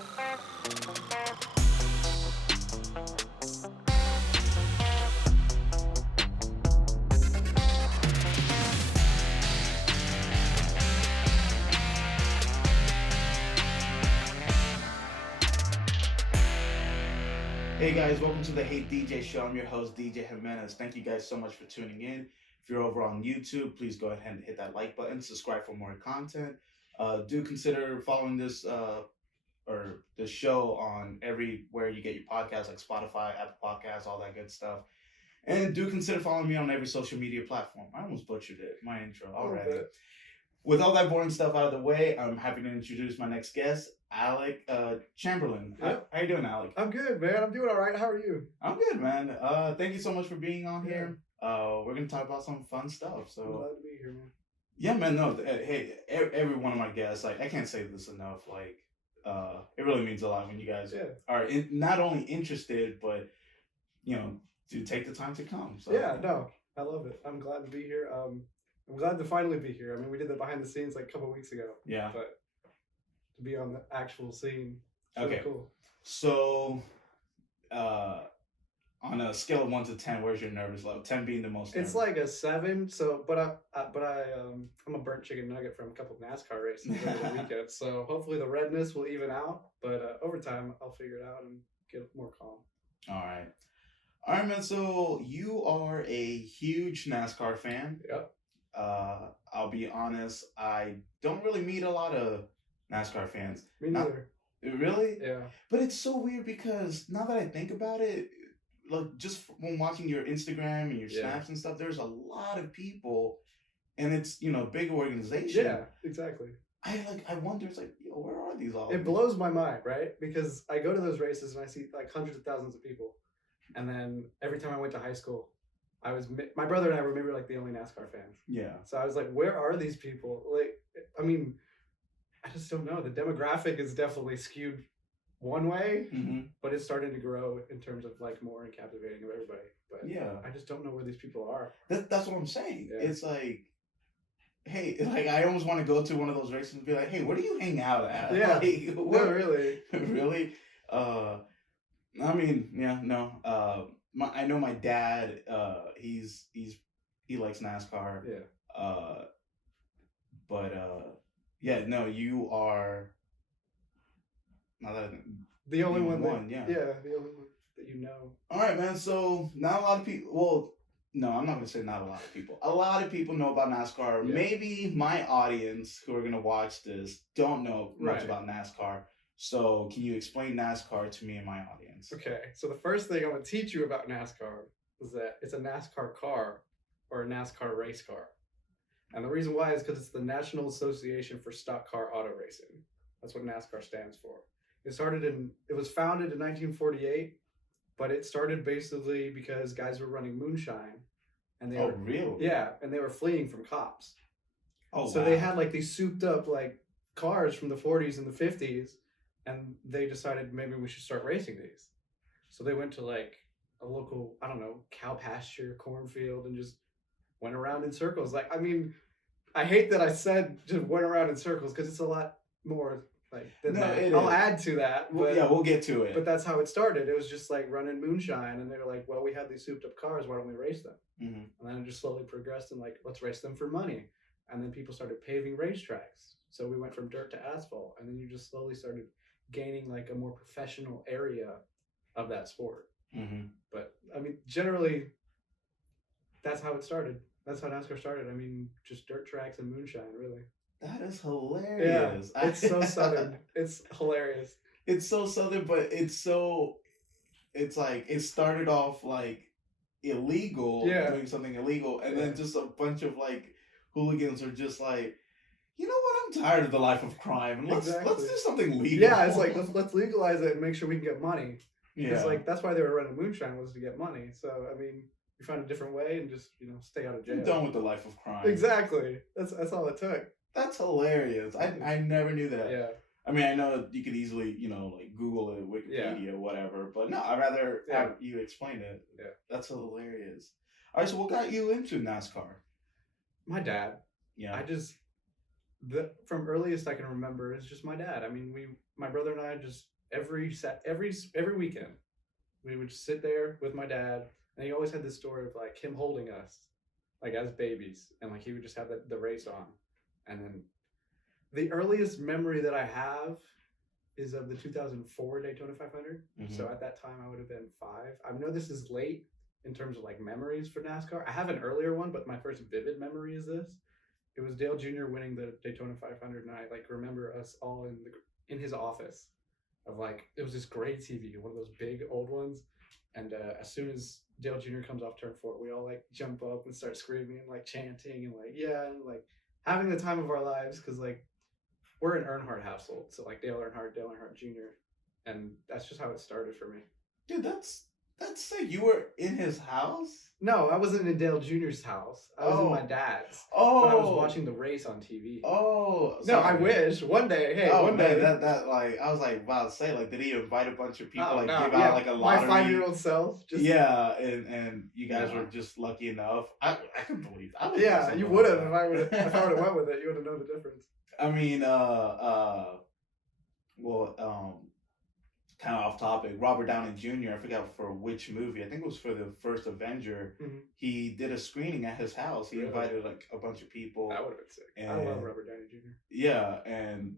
Hey guys, welcome to the Hey DJ Show. I'm your host, DJ Jimenez. Thank you guys so much for tuning in. If you're over on YouTube, please go ahead and hit that like button, subscribe for more content. Do consider following this or the show on everywhere you get your podcasts, like Spotify, Apple Podcasts, all that good stuff. And do consider following me on every social media platform. I almost butchered it, my intro already. With all that boring stuff out of the way, I'm happy to introduce my next guest, Alek Chamberlin. Yep. How you doing, Alek? I'm good, man. I'm doing all right. How are you? I'm good, man. Thank you so much for being on here. We're gonna talk about some fun stuff. So I'm glad to be here, man. Yeah, man. No, hey, every one of my guests, like I can't say this enough. Like, it really means a lot when you guys are not only interested, but do take the time to come. So yeah, no, I love it. I'm glad to be here. I'm glad to finally be here. I mean, we did that behind the scenes like a couple of weeks ago. Yeah. But to be on the actual scene, okay, really cool. So, on a scale of 1 to 10, where's your nervous level? 10 being the most. It's like a 7. So, I'm a burnt chicken nugget from a couple of NASCAR races over the weekend. So hopefully the redness will even out. But over time, I'll figure it out and get more calm. All right, man. So you are a huge NASCAR fan. Yep. I'll be honest, I don't really meet a lot of NASCAR fans. Me neither. Really? Yeah. But it's so weird because now that I think about it, like just when watching your Instagram and your snaps and stuff, there's a lot of people, and it's big organization. Yeah, exactly. I wonder, it's like, yo, where are these all? It blows my mind, right? Because I go to those races and I see like hundreds of thousands of people, and then every time I went to high school, my brother and I were maybe like the only NASCAR fans. Yeah. So I was like, where are these people? Like, I mean, I just don't know. The demographic is definitely skewed one way, but it's starting to grow in terms of like more and captivating of everybody. But I just don't know where these people are. That's what I'm saying. Yeah. It's like, hey, like I almost want to go to one of those races and be like, hey, where do you hang out at? Yeah. Like, no, really. Really? I mean, yeah, no. I know my dad. He likes NASCAR. Yeah. Yeah. No, you are. Not that the only one. Yeah. Yeah, the only one that you know. All right, man. So not a lot of people. Well, no, I'm not gonna say not a lot of people. A lot of people know about NASCAR. Yeah. Maybe my audience who are gonna watch this don't know much about NASCAR. So can you explain NASCAR to me and my audience? Okay. So the first thing I'm gonna teach you about NASCAR is that it's a NASCAR car or a NASCAR race car. And the reason why is because it's the National Association for Stock Car Auto Racing. That's what NASCAR stands for. It was founded in 1948, but it started basically because guys were running moonshine, and they really? Yeah, and they were fleeing from cops. Oh, so they had like these souped up like cars from the 40s and the 50s, and they decided maybe we should start racing these. So they went to like a local, I don't know, cow pasture, cornfield, and just went around in circles. Like, I mean, I hate that I said just went around in circles because it's a lot more like than that. I'll add to that. But, we'll get to it. But that's how it started. It was just like running moonshine, and they were like, well, we have these souped up cars, why don't we race them? And then it just slowly progressed and like, let's race them for money. And then people started paving racetracks. So we went from dirt to asphalt, and then you just slowly started gaining like a more professional area of that sport. But I mean, generally, that's how it started. That's how NASCAR started. I mean, just dirt tracks and moonshine, really. That is hilarious. Yeah, it's so southern. It's hilarious. It's so southern, but it's like it started off like illegal, doing something illegal, and then just a bunch of like hooligans are just like, you know what? I'm tired of the life of crime, and let's do something legal. Yeah, it's like let's legalize it and make sure we can get money. Yeah, it's like that's why they were running moonshine, was to get money. So I mean, you find a different way and just stay out of jail. I'm done with the life of crime. Exactly. That's all it took. That's hilarious. I never knew that. Yeah. I mean, I know you could easily, like Google it, Wikipedia, whatever. But no, I'd rather have you explain it. Yeah. That's hilarious. All right, so what got you into NASCAR? My dad. Yeah. From earliest I can remember, it's just my dad. I mean, my brother and I just every weekend, we would just sit there with my dad, and he always had this story of like him holding us, like as babies, and like he would just have the race on, and then the earliest memory that I have is of the 2004 Daytona 500. So at that time, I would have been 5. I know this is late in terms of like memories for NASCAR. I have an earlier one, but my first vivid memory is this. It was Dale Jr. winning the Daytona 500, and I like remember us all in his office. Of like, it was this gray TV, one of those big old ones, and as soon as Dale Jr. comes off turn 4, we all like jump up and start screaming and like chanting and like and like having the time of our lives, because like we're an Earnhardt household, so like Dale Earnhardt Jr., and that's just how it started for me. Dude, that's sick. You were in his house? No, I wasn't in Dale Jr.'s house. I was in my dad's. Oh, but I was watching the race on TV. Oh, no, I wish one day. Hey, one day. That like I was like, wow, say like, did he invite a bunch of people out like a lottery? My 5-year-old self. Just, and you guys were just lucky enough. I could believe that. Yeah, you would have if I would have went with it. You would have known the difference. I mean, kind of off topic, Robert Downey Jr., I forgot for which movie, I think it was for the first Avenger, he did a screening at his house. He invited like a bunch of people. That would have been sick. And, I love Robert Downey Jr. Yeah, and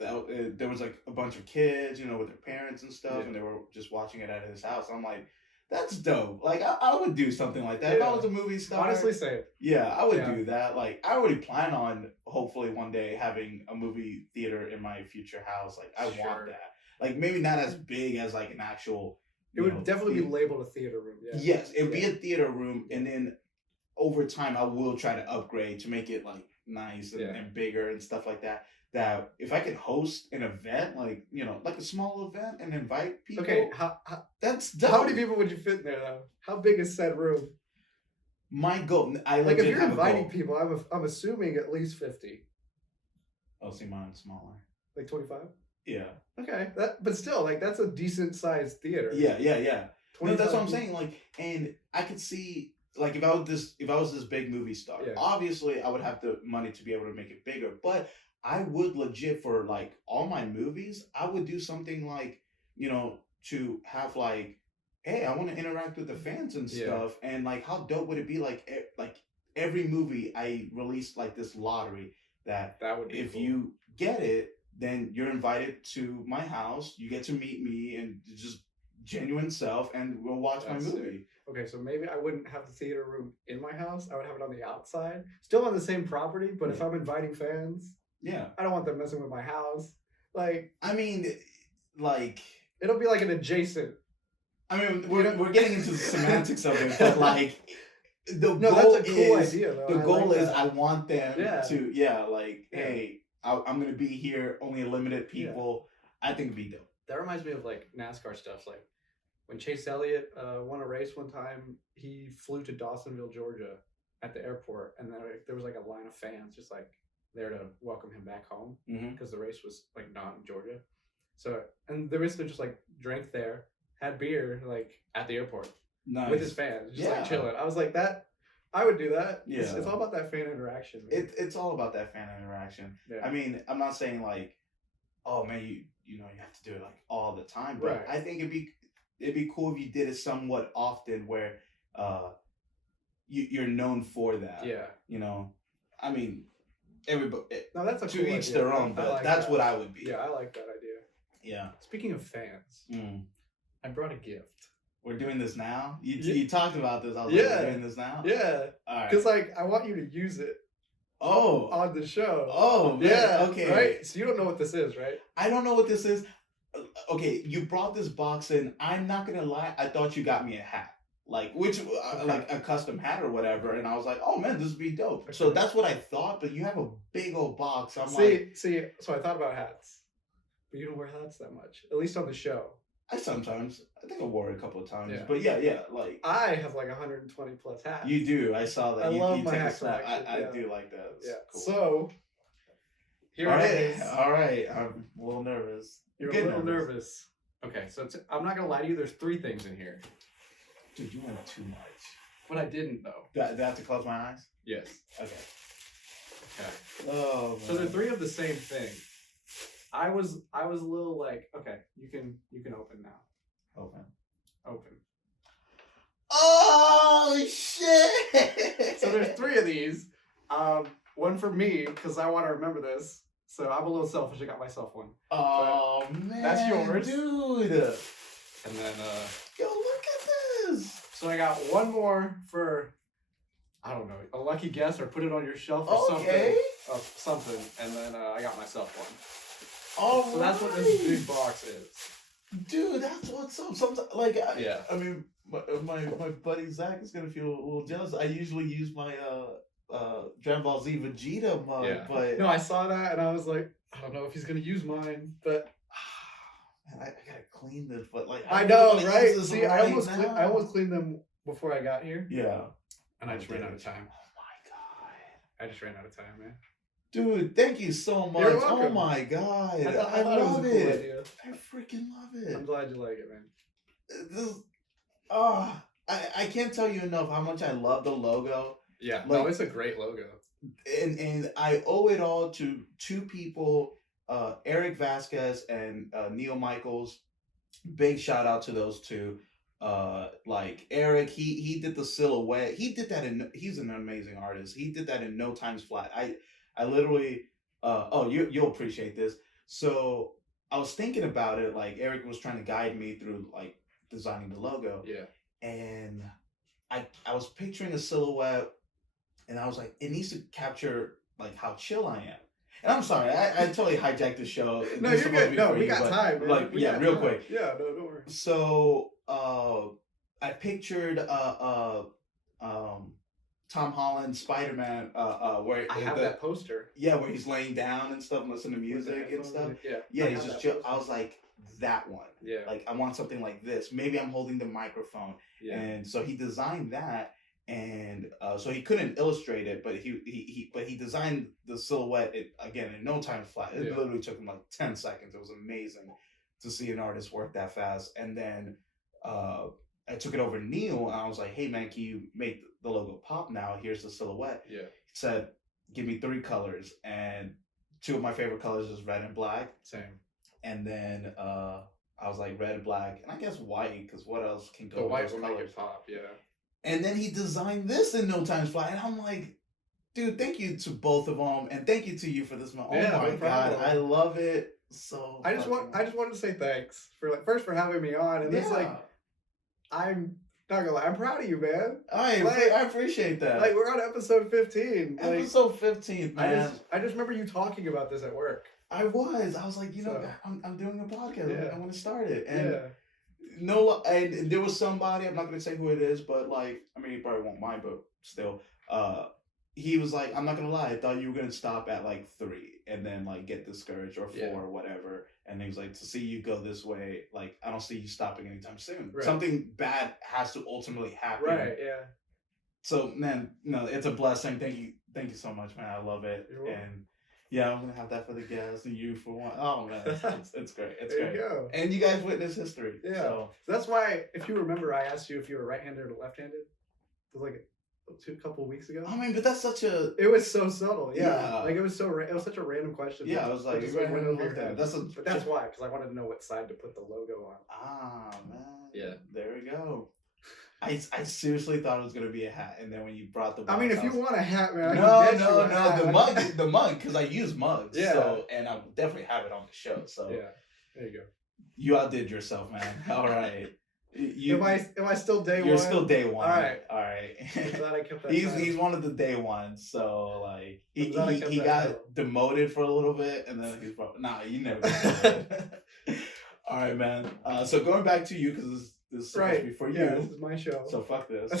there was like a bunch of kids, with their parents and stuff, and they were just watching it at his house. I'm like, that's dope. Like, I would do something like that. If I was a movie star. Honestly, same. Yeah, I would do that. Like, I already plan on, hopefully, one day having a movie theater in my future house. Like, I want that. Like, maybe not as big as, like, an actual... It would definitely be labeled a theater room, yeah. Yes, it would be a theater room, and then over time, I will try to upgrade to make it, like, nice and bigger and stuff like that. That if I could host an event, like, like a small event and invite people... Okay, that's dope. How many people would you fit in there, though? How big is said room? My goal... Like, if you're inviting people, I'm assuming at least 50. Oh, see, mine's smaller. Like 25? Yeah. Okay. But still, like, that's a decent sized theater. Yeah. No, that's what I'm saying. Like, and I could see, like, if I was this big movie star, obviously I would have the money to be able to make it bigger. But I would legit, for like all my movies, I would do something like, to have like, hey, I want to interact with the fans and stuff. And like, how dope would it be? Like every movie I released like this lottery that would be if cool. you get it, then you're invited to my house. You get to meet me and just genuine self, and we'll watch my movie. Sick. Okay, so maybe I wouldn't have the theater room in my house. I would have it on the outside, still on the same property. But if I'm inviting fans, I don't want them messing with my house. Like, I mean, like, it'll be like an adjacent. I mean, we're getting into the semantics of it, but like, the goal that's a cool idea. Though. The goal is I want them to, hey. I'm going to be here, only a limited people. I think it'd be dope. That reminds me of, like, NASCAR stuff. Like, when Chase Elliott won a race one time, he flew to Dawsonville, Georgia at the airport. And then there was, like, a line of fans just, like, there to welcome him back home. Because the race was, like, not in Georgia. So, and the basically just, like, drank there, had beer, like, at the airport. Nice. With his fans. Just, like, chilling. I was like, I would do that. Yeah. It's all about that fan interaction. It's all about that fan interaction. Yeah. I mean, I'm not saying like, oh man, you have to do it like all the time, but I think it'd be cool if you did it somewhat often, where you're known for that. Yeah. I mean, everybody. No, that's a to cool each idea. their own, but that's what I would be. Yeah, I like that idea. Yeah. Speaking of fans, I brought a gift. We're doing this now? You talked about this. I was like, we're doing this now? Yeah. All right. Because, like, I want you to use it. Oh. On the show. Oh, man. Yeah. Okay. Right? So you don't know what this is, right? I don't know what this is. Okay, you brought this box in. I'm not going to lie. I thought you got me a hat. Like, like a custom hat or whatever. And I was like, oh, man, this would be dope. Okay. So that's what I thought. But you have a big old box. So so I thought about hats. But you don't wear hats that much. At least on the show. I think I wore it a couple of times, but yeah, like I have like 120 plus hats. You do. I saw that. I love you my take hat a snap. collection. I do like that. It's cool. So here it is. All right. I'm a little nervous. You're a little nervous. Okay, so I'm not gonna lie to you. There's 3 things in here. Dude, you went too much. But I didn't though. Do I have to close my eyes? Yes. Okay. Oh. Man. So they're 3 of the same thing. I was a little like, okay, you can open now. Open. Oh shit! So there's 3 of these. One for me because I want to remember this. So I'm a little selfish. I got myself one. Oh man, that's yours, dude. And then yo, look at this. So I got one more for, I don't know, a lucky guess or put it on your shelf or something. And then I got myself one. All so that's what this big box is. Dude, that's what's up. Sometimes, like, I mean, my buddy Zach is gonna feel a little jealous. I usually use my Dragon Ball Z Vegeta mug, but no, I saw that and I was like, I don't know if he's gonna use mine, but man, I gotta clean this. But like, I know, right? See, I almost cleaned them before I got here. Yeah, and I just ran out of time. Oh my god, I just ran out of time, man. Dude, thank you so much. You're welcome. Oh my god, I thought love it. Was a cool idea. I freaking love it. I'm glad you like it, man. I can't tell you enough how much I love the logo. Yeah, like, no, it's a great logo. And I owe it all to 2 people, Eric Vasquez and Neil Michaels. Big shout out to those 2. Like Eric, he did the silhouette. He did that he's an amazing artist. He did that in no times flat. I literally you'll appreciate this. So I was thinking about it, like Eric was trying to guide me through like designing the logo. Yeah. And I was picturing a silhouette and I was like, it needs to capture like how chill I am. And I'm sorry, I totally hijacked the show. No, you're good. No, we got time, man. Like, yeah, real quick. Yeah, no, don't worry. So I pictured Tom Holland Spider-Man where I have that poster. Yeah, where he's laying down and stuff and listening to music and stuff. Yeah, he's just chill. I was like, that one. Yeah. Like I want something like this. Maybe I'm holding the microphone. Yeah. And so he designed that, and so he couldn't illustrate it, but he designed the silhouette again in no time flat. It literally took him like 10 seconds. It was amazing to see an artist work that fast. And then I took it over to Neil and I was like, hey man, can you make the logo pop now? Here's the silhouette. Yeah. He said, give me 3 colors, and 2 of my favorite colors is red and black. Same. And then I was like red, black, and I guess white, because what else can go with white those colors? Make it pop, yeah. And then he designed this in no time flat, and I'm like, dude, thank you to both of them, and thank you to you for this. Oh my god, I love it so. I just wanted to say thanks for first for having me on, and this I'm not gonna lie, I'm proud of you, man. I appreciate that. Like we're on episode 15. Episode 15, man. I just remember you talking about this at work. I was like, I'm doing a podcast. Yeah. I want to start it. And and there was somebody, I'm not going to say who it is, but like, I mean, he probably won't mind, but still, he was like, I'm not going to lie, I thought you were going to stop at like 3 and then like get discouraged or 4 or whatever. And he was like, to see you go this way, like, I don't see you stopping anytime soon. Right. Something bad has to ultimately happen. Right, yeah. So, man, no, it's a blessing. Thank you so much, man. I love it. You're welcome. And yeah, I'm gonna have that for the guests and you for one. Oh man, it's great. It's there great. You go. And you guys witness history. Yeah. So that's why, if you remember, I asked you if you were right-handed or left-handed. It was like a couple of weeks ago. I mean, but that's such a. It was so subtle. Yeah. Like it was such a random question. Yeah, I was like, just went over your head. But that's why, because I wanted to know what side to put the logo on. Ah man. Yeah. There we go. I seriously thought it was gonna be a hat, and then when you brought the box, I mean, if you want a hat, man, the mug, because I use mugs, and I definitely have it on the show. So yeah, there you go. You outdid yourself, man. All right. Am I still day one? You're still day one. All right. I'm glad I kept that. He's one of the day ones. So like he got demoted for a little bit, and then he's probably you never. All right, man. So going back to you, because this is supposed to be for you. Yeah, this is my show. So fuck this.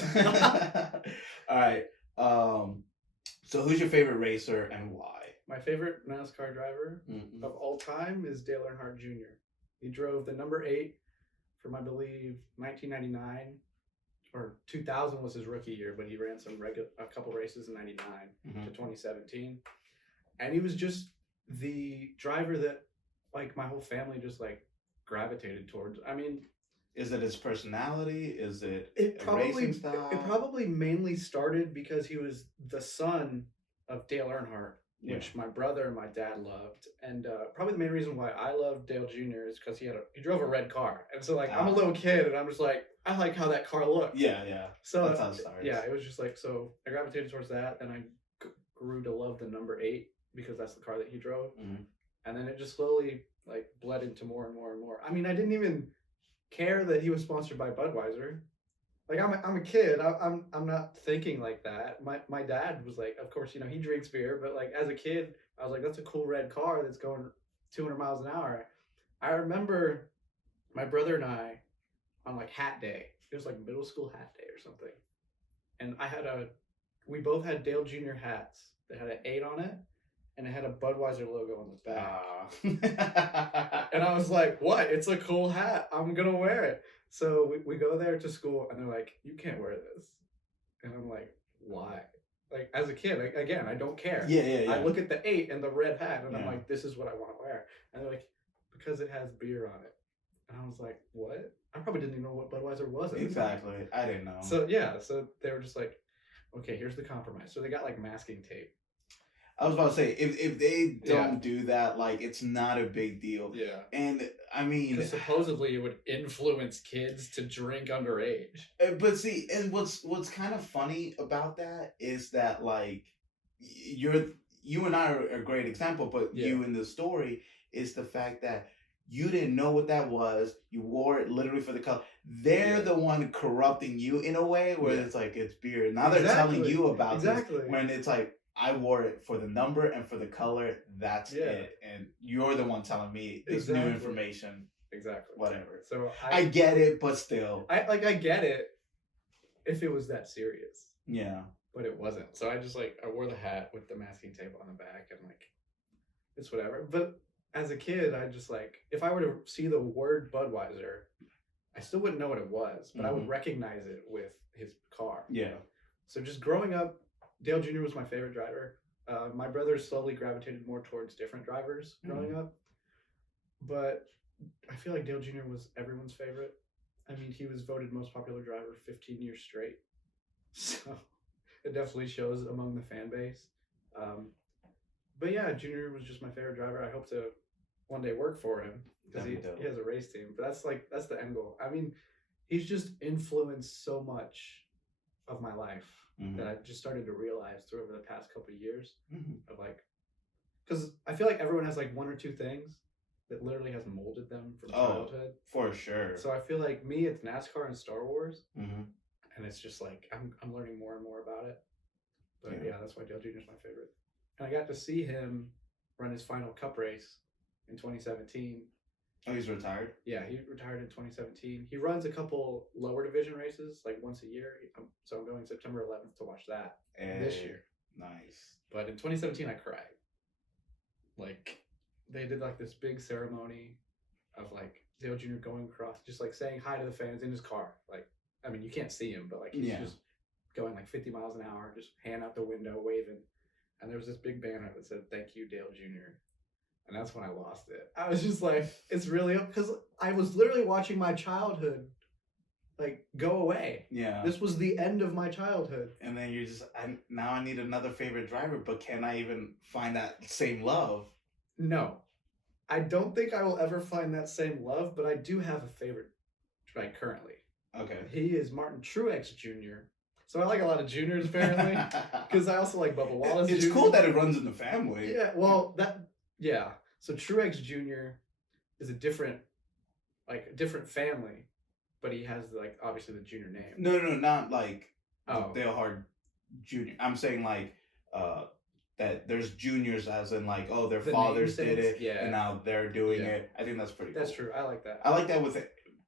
All right. So who's your favorite racer and why? My favorite NASCAR driver of all time is Dale Earnhardt Jr. He drove the number 8 from, I believe, 1999 or 2000 was his rookie year, but he ran a couple races in 99 to 2017. And he was just the driver that like my whole family just like gravitated towards. I mean, is it his personality? Is it probably racing style? It probably mainly started because he was the son of Dale Earnhardt, which my brother and my dad loved, and probably the main reason why I loved Dale Jr. is because he drove a red car, and so like I'm a little kid, and I'm just like I like how that car looked. Yeah. So that's how it starts. Yeah, it was just like so I gravitated towards that, and I grew to love the number 8 because that's the car that he drove, and then it just slowly like bled into more and more and more. I mean, I didn't even care that he was sponsored by Budweiser. Like I'm a kid. I'm not thinking like that. My dad was like, of course, he drinks beer, but like as a kid, I was like, that's a cool red car that's going 200 miles an hour. I remember my brother and I on like hat day. It was like middle school hat day or something, and we both had Dale Jr. hats that had an 8 on it, and it had a Budweiser logo on the back. And I was like, what? It's a cool hat. I'm gonna wear it. So we go there to school, and they're like, you can't wear this. And I'm like, why? Like, as a kid, again, I don't care. Yeah. I look at the 8 and the red hat, and I'm like, this is what I want to wear. And they're like, because it has beer on it. And I was like, what? I probably didn't even know what Budweiser was. Exactly. I didn't know. So they were just like, okay, here's the compromise. So they got like masking tape. I was about to say, if they don't do that, like, it's not a big deal. Yeah. And I mean, because supposedly it would influence kids to drink underage. But see, and what's kind of funny about that is that, like, you and I are a great example, but you in the story is the fact that you didn't know what that was. You wore it literally for the color. They're the one corrupting you in a way where it's like, it's beer. Now they're telling you about this when it's like, I wore it for the number and for the color. That's it. And you're the one telling me this new information. Exactly. Whatever. So I get it, but still. I get it if it was that serious. Yeah. But it wasn't. So I just I wore the hat with the masking tape on the back, and like, it's whatever. But as a kid, I just if I were to see the word Budweiser, I still wouldn't know what it was, but I would recognize it with his car. Yeah. So just growing up, Dale Jr. was my favorite driver. My brother slowly gravitated more towards different drivers growing up. But I feel like Dale Jr. was everyone's favorite. I mean, he was voted most popular driver 15 years straight. So it definitely shows among the fan base. But yeah, Jr. was just my favorite driver. I hope to one day work for him because he has a race team. But that's the end goal. I mean, he's just influenced so much of my life that I just started to realize through over the past couple of years of because I feel like everyone has one or two things that literally has molded them from childhood. For sure. So I feel like me, it's NASCAR and Star Wars, and it's just I'm learning more and more about it. But yeah, that's why Dale Jr. is my favorite. And I got to see him run his final Cup race in 2017. Oh, he's retired? Yeah, he retired in 2017. He runs a couple lower division races once a year. So I'm going September 11th to watch that this year. Nice. But in 2017, I cried. They did this big ceremony of Dale Jr. going across, just saying hi to the fans in his car. I mean, you can't see him, but he's just going 50 miles an hour, just hand out the window, waving. And there was this big banner that said, "Thank you, Dale Jr." And that's when I lost it. I was just it's really up, because I was literally watching my childhood go away. Yeah. This was the end of my childhood. And then you're just, now I need another favorite driver, but can I even find that same love? No. I don't think I will ever find that same love, but I do have a favorite currently. Okay. He is Martin Truex Jr. So I like a lot of juniors apparently, because I also like Bubba Wallace It's Jr. cool that it runs in the family. Yeah, well, yeah. So Truex Jr. is a different family, but he has obviously the junior name. No, not Dale Hard Jr. I'm saying that there's juniors as in their fathers did it and now they're doing it. I think that's pretty cool. That's true. I like that. I like that with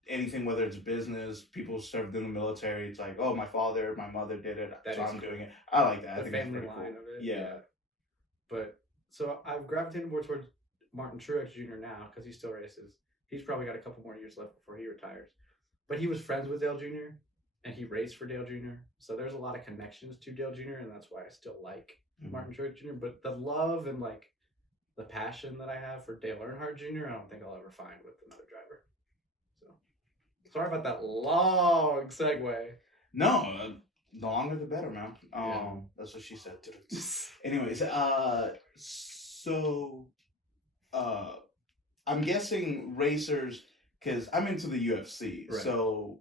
anything, whether it's business, people served in the military. It's my father, my mother did it, so I'm doing it. I like that. I think family that's line cool. of it. Yeah. But so I've gravitated more towards Martin Truex Jr. now because he still races. He's probably got a couple more years left before he retires. But he was friends with Dale Jr. and he raced for Dale Jr. So there's a lot of connections to Dale Jr. and that's why I still like Martin Truex Jr. But the love and the passion that I have for Dale Earnhardt Jr. I don't think I'll ever find with another driver. So sorry about that long segue. No, The longer the better, man. That's what she said. Anyways, so I'm guessing racers, because I'm into the UFC, Right. so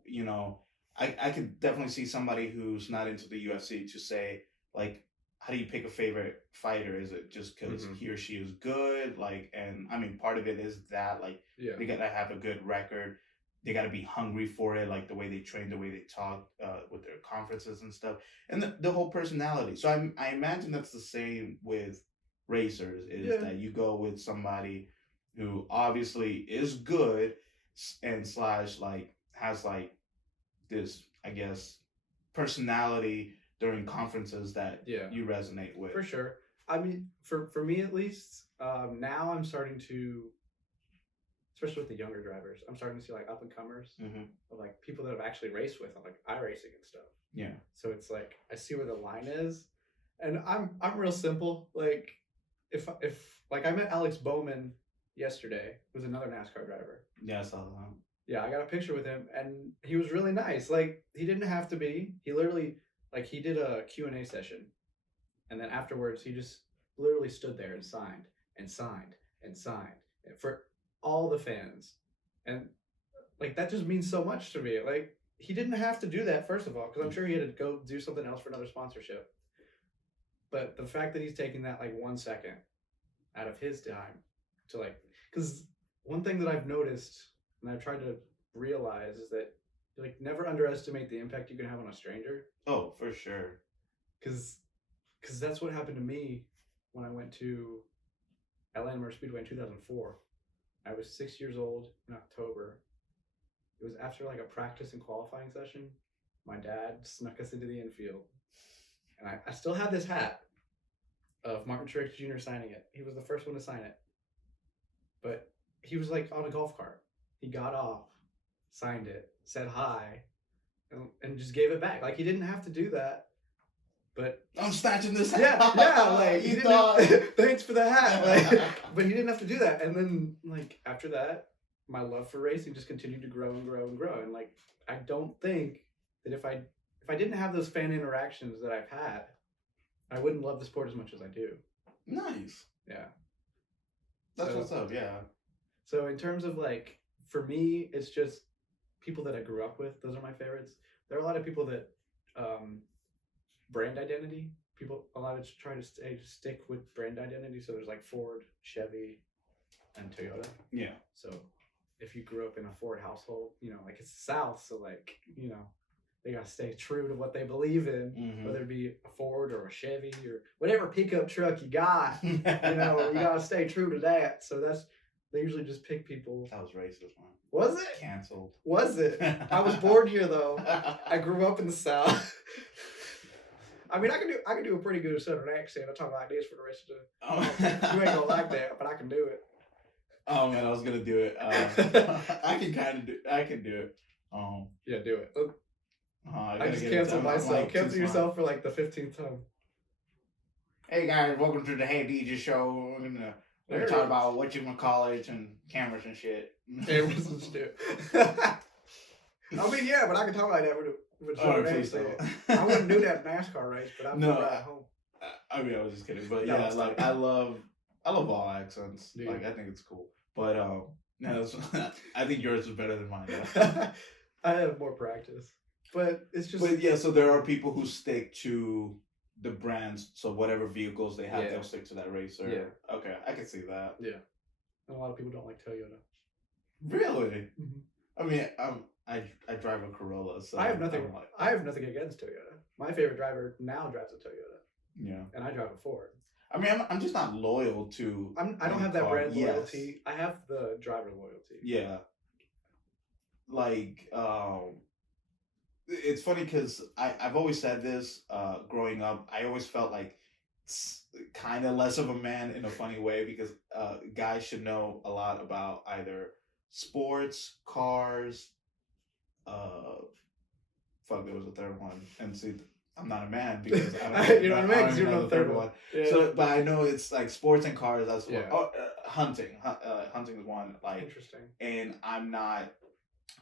I could definitely see somebody who's not into the UFC to say, like, how do you pick a favorite fighter? Is it just because he or she is good? Like, and I mean, part of it is that, like, they gotta have a good record. They gotta be hungry for it, like the way they train, the way they talk with their conferences and stuff, and the whole personality. So I imagine that's the same with racers. Is that you go with somebody who obviously is good and slash like has like this, I guess, personality during conferences that you resonate with. For sure. I mean, for me at least, now I'm starting to, especially with the younger drivers, I'm starting to see like up and comers, of like people that I've actually raced with on like iRacing and stuff. Yeah. So it's like I see where the line is, and I'm real simple. Like if like I met Alex Bowman yesterday, who's another NASCAR driver. Yeah, I saw that. Yeah, I got a picture with him, and he was really nice. Like, he didn't have to be. He literally, like, he did a Q&A session, and then afterwards, he just literally stood there and signed and signed and signed for all the fans. And, like, that just means so much to me. Like, he didn't have to do that, first of all, because I'm sure he had to go do something else for another sponsorship. But the fact that he's taking that, like, 1 second out of his time to, like, because one thing that I've noticed and I've tried to realize is that, like, never underestimate the impact you can have on a stranger. Oh, for sure. Because that's what happened to me when I went to Atlanta Motor Speedway in 2004. I was 6 years old in October. It was after like a practice and qualifying session. My dad snuck us into the infield. And I still have this hat of Martin Truex Jr. signing it. He was the first one to sign it. But he was like on a golf cart. He got off, signed it, said hi, and just gave it back. Like, he didn't have to do that, but I'm snatching this hat. Yeah, like, he didn't have, thanks for the hat. Like, but he didn't have to do that. And then, like, after that, my love for racing just continued to grow and grow and grow. And, like, I don't think that if I didn't have those fan interactions that I've had, I wouldn't love the sport as much as I do. Nice. Yeah. That's what's up, yeah. So in terms of, like, for me, it's just people that I grew up with. Those are my favorites. There are a lot of people that brand identity. A lot of try to stick with brand identity. So there's like Ford, Chevy, and Toyota. Yeah. So if you grew up in a Ford household, like, it's the South, so, like, they gotta stay true to what they believe in, whether it be a Ford or a Chevy or whatever pickup truck you got. You gotta stay true to that. So they usually just pick people. That was racist, man. Was it? Canceled. Was it? I was born here, though. I grew up in the South. I mean, I can do a pretty good Southern accent. I talk like this for the rest of the. You ain't gonna like that, but I can do it. Oh man, I was gonna do it. I can do it. Yeah, do it. I just canceled myself. Cancel yourself for like the 15th time. Hey guys, welcome to the Hey DJ show. We're gonna talk about what you want college and cameras and shit. Cameras and shit. I mean, yeah, but I can talk like that with please so don't. I wouldn't do that NASCAR race, but I'm at home. I mean, I was just kidding, but yeah, like I love all accents. Dude. Like, I think it's cool. But no, I think yours is better than mine. I have more practice, but it's just. But yeah, so there are people who stick to the brands, so whatever vehicles they have, they'll stick to that racer. Yeah. Okay, I can see that. Yeah. And a lot of people don't like Toyota. Really? Mm-hmm. I mean, I drive a Corolla, so I have nothing against Toyota. My favorite driver now drives a Toyota. Yeah. And I drive a Ford. I mean, I'm just not loyal to. I don't have that brand loyalty. I have the driver loyalty. Yeah. Like, it's funny because I've always said this growing up. I always felt like kind of less of a man in a funny way because guys should know a lot about either sports, cars. There was a third one, and see, I'm not a man because I don't. You know what I mean? Because you know the third one. Yeah. So, but I know it's like sports and cars. That's what. Oh, hunting. Hunting is one. Like, interesting. And I'm not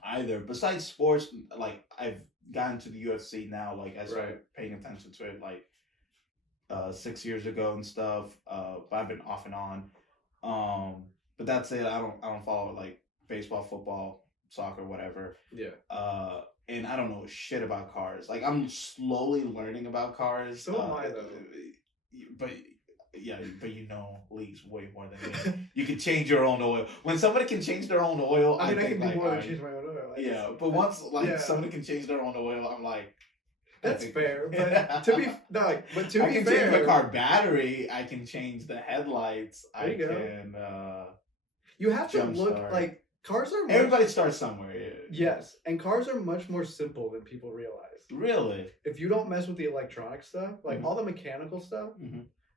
either. Besides sports, like I've got into the UFC now. Like I started paying attention to it like 6 years ago and stuff. But I've been off and on. But that's it. I don't follow like baseball, football, soccer, whatever. Yeah. And I don't know shit about cars. Like I'm slowly learning about cars. So am I though. But you know leagues way more than me. You can change your own oil. When somebody can change their own oil, I think can do like, more than change my own oil. Yeah, but once somebody can change their own oil, I'm like, that's fair. But to be fair, I can change my car battery. I can change the headlights. You have to look like cars are. Everybody starts somewhere. Yeah. Yes, and cars are much more simple than people realize. Really? If you don't mess with the electronic stuff, like all the mechanical stuff,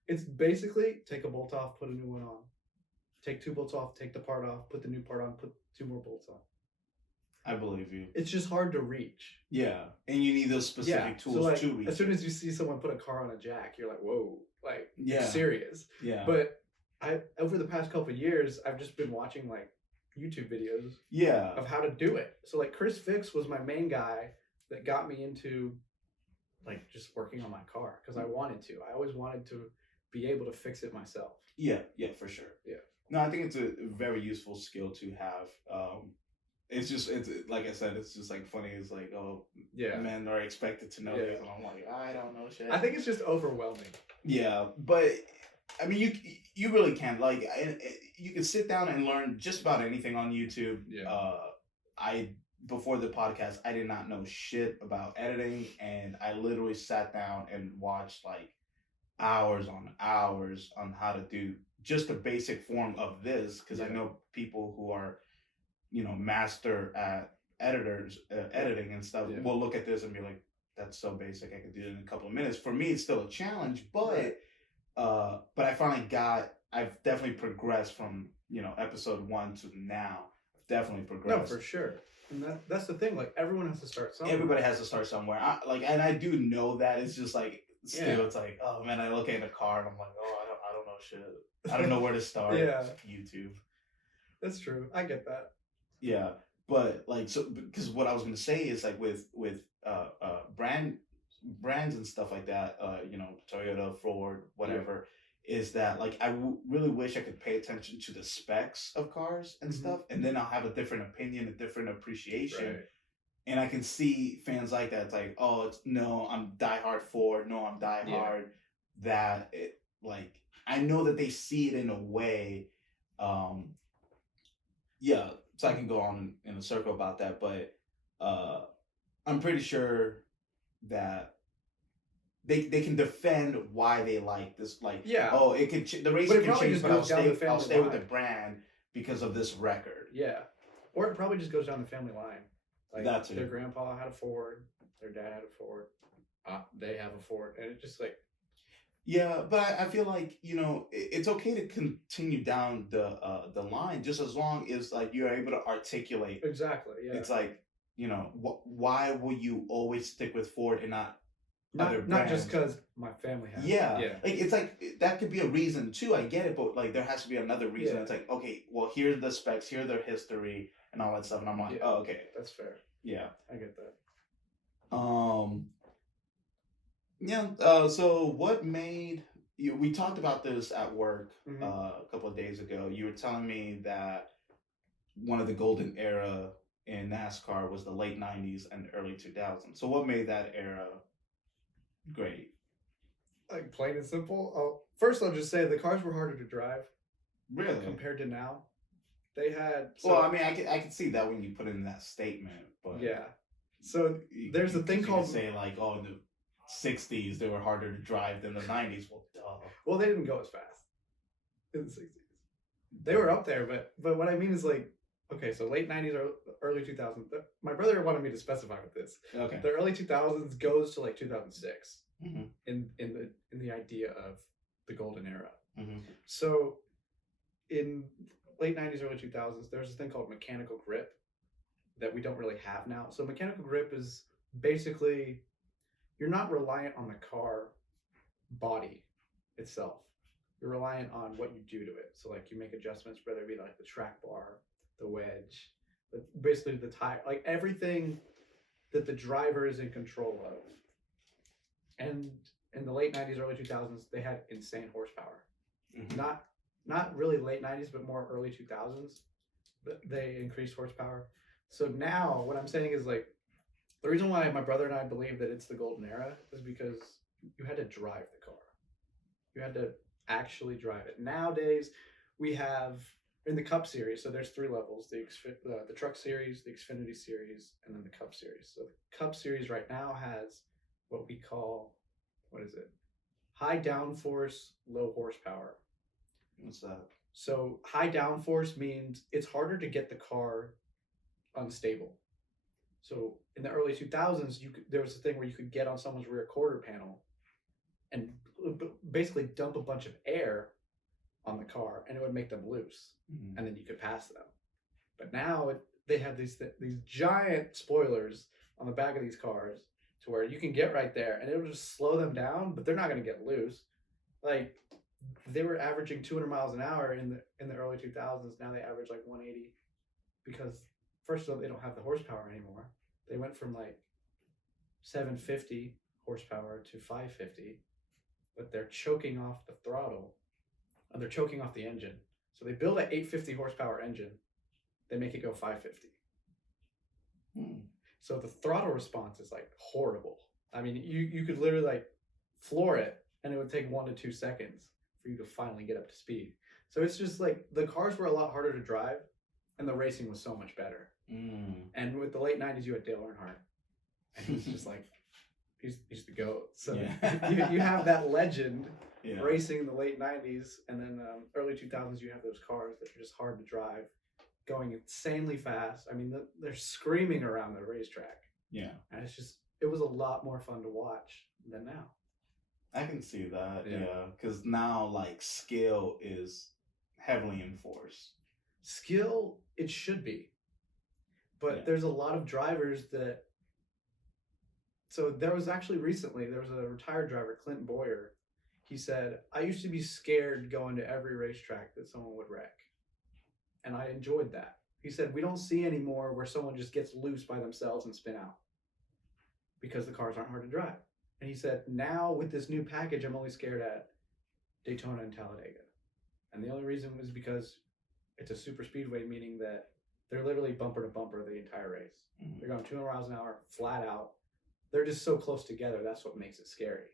it's basically take a bolt off, put a new one on. Take 2 bolts off, take the part off, put the new part on, put 2 more bolts on. I believe you. It's just hard to reach. Yeah, and you need those specific tools so like, to reach. As soon as you see someone put a car on a jack, you're like, whoa, like, yeah, serious. Yeah. But over the past couple of years, I've just been watching like YouTube videos. Yeah. Of how to do it. So like Chris Fix was my main guy that got me into like just working on my car because I wanted to. I always wanted to be able to fix it myself. Yeah, for sure. Yeah. No, I think it's a very useful skill to have. It's like I said, it's just like funny. It's like, oh, yeah, men are expected to know this, and I'm like, I don't know shit. I think it's just overwhelming. Yeah, but I mean, you really can like, you can sit down and learn just about anything on YouTube. Yeah. Before the podcast, I did not know shit about editing, and I literally sat down and watched like hours on hours on how to do just the basic form of this, because I know people who are, master at editing and stuff will look at this and be like, that's so basic, I could do it in a couple of minutes. For me, it's still a challenge, but I finally I've definitely progressed from episode 1 to now. I've definitely progressed. No, for sure. And that's the thing. Like everyone has to start somewhere. Everybody has to start somewhere. And I do know that. It's just like still, it's like, oh man, I look at the car and I'm like, oh, I don't know shit. I don't know where to start. YouTube. That's true. I get that. Yeah, but like because what I was gonna say is like with brands and stuff like that. Toyota, Ford, whatever. Is that like I really wish I could pay attention to the specs of cars and stuff, and then I'll have a different opinion, a different appreciation. Right. And I can see fans like that. It's like, oh, I'm diehard Ford. No, I'm diehard that. Like I know that they see it in a way. So I can go on in a circle about that, but I'm pretty sure that they can defend why they like this. Like, oh, it could the racing can change, but I'll stay with the brand because of this record. Yeah, or it probably just goes down the family line. Like that's their grandpa had a Ford, their dad had a Ford, they have a Ford, and it just like. Yeah, but I feel like it's okay to continue down the line just as long as like you're able to articulate. Exactly. Yeah. It's like why will you always stick with Ford and not other brands? Not just because my family has. Yeah. Like it's like that could be a reason too. I get it, but like there has to be another reason. Yeah. It's like, okay, well here's the specs, here's their history and all that stuff, and I'm like, oh, okay, that's fair. Yeah, I get that. So what made you? We talked about this at work a couple of days ago. You were telling me that one of the golden era in NASCAR was the late 90s and early 2000s. So what made that era great? Like plain and simple. First, I'll just say the cars were harder to drive. Really? Compared to now. They had. Well, I mean, I can see that when you put in that statement, but yeah. So there's a thing called. Say like, oh, in the 60s they were harder to drive than the 90s. Well, duh. Well, they didn't go as fast in the 60s. They were up there, but what I mean is like, okay, so late 90s or early 2000s. My brother wanted me to specify with this. Okay. The early 2000s goes to like 2006 in the idea of the golden era. So in late 90s, early 2000s, there's this thing called mechanical grip that we don't really have now. So mechanical grip is basically you're not reliant on the car body itself. You're reliant on what you do to it. So like you make adjustments, whether it be like the track bar, the wedge, basically the tire, like everything that the driver is in control of. And in the late 90s, early 2000s, they had insane horsepower. Mm-hmm. Not really late 90s, but more early 2000s. They increased horsepower. So now what I'm saying is like, the reason why my brother and I believe that it's the golden era is because you had to drive the car. You had to actually drive it. Nowadays, we have in the Cup Series, so there's 3 levels: the Truck Series, the Xfinity Series, and then the Cup Series. So the Cup Series right now has what we call, high downforce, low horsepower. What's that? So high downforce means it's harder to get the car unstable. So in the early 2000s, there was a thing where you could get on someone's rear quarter panel and basically dump a bunch of air on the car, and it would make them loose, and then you could pass them. But now they have these giant spoilers on the back of these cars to where you can get right there, and it'll just slow them down, but they're not going to get loose. Like, they were averaging 200 miles an hour in the early 2000s. Now they average like 180, because first of all, they don't have the horsepower anymore. They went from like 750 horsepower to 550, but they're choking off the throttle, and they're choking off the engine. So they build an 850 horsepower engine, they make it go 550. So the throttle response is like horrible. I mean, you could literally like floor it, and it would take 1 to 2 seconds for you to finally get up to speed. So it's just like the cars were a lot harder to drive, and the racing was so much better. And with the late 90s, you had Dale Earnhardt, and he's just like, he's the GOAT. So you have that legend racing in the late 90s, and then early 2000s, you have those cars that are just hard to drive, going insanely fast. I mean, they're screaming around the racetrack. Yeah. And it was a lot more fun to watch than now. I can see that, because now, like, skill is heavily enforced. Skill, it should be. But there's a lot of drivers that... So there was actually recently, there was a retired driver, Clinton Boyer. He said, I used to be scared going to every racetrack that someone would wreck. And I enjoyed that. He said, we don't see anymore where someone just gets loose by themselves and spin out because the cars aren't hard to drive. And he said, now with this new package, I'm only scared at Daytona and Talladega. And the only reason was because it's a super speedway, meaning that they're literally bumper to bumper the entire race. They're going 200 miles an hour, flat out. They're just so close together. That's what makes it scary.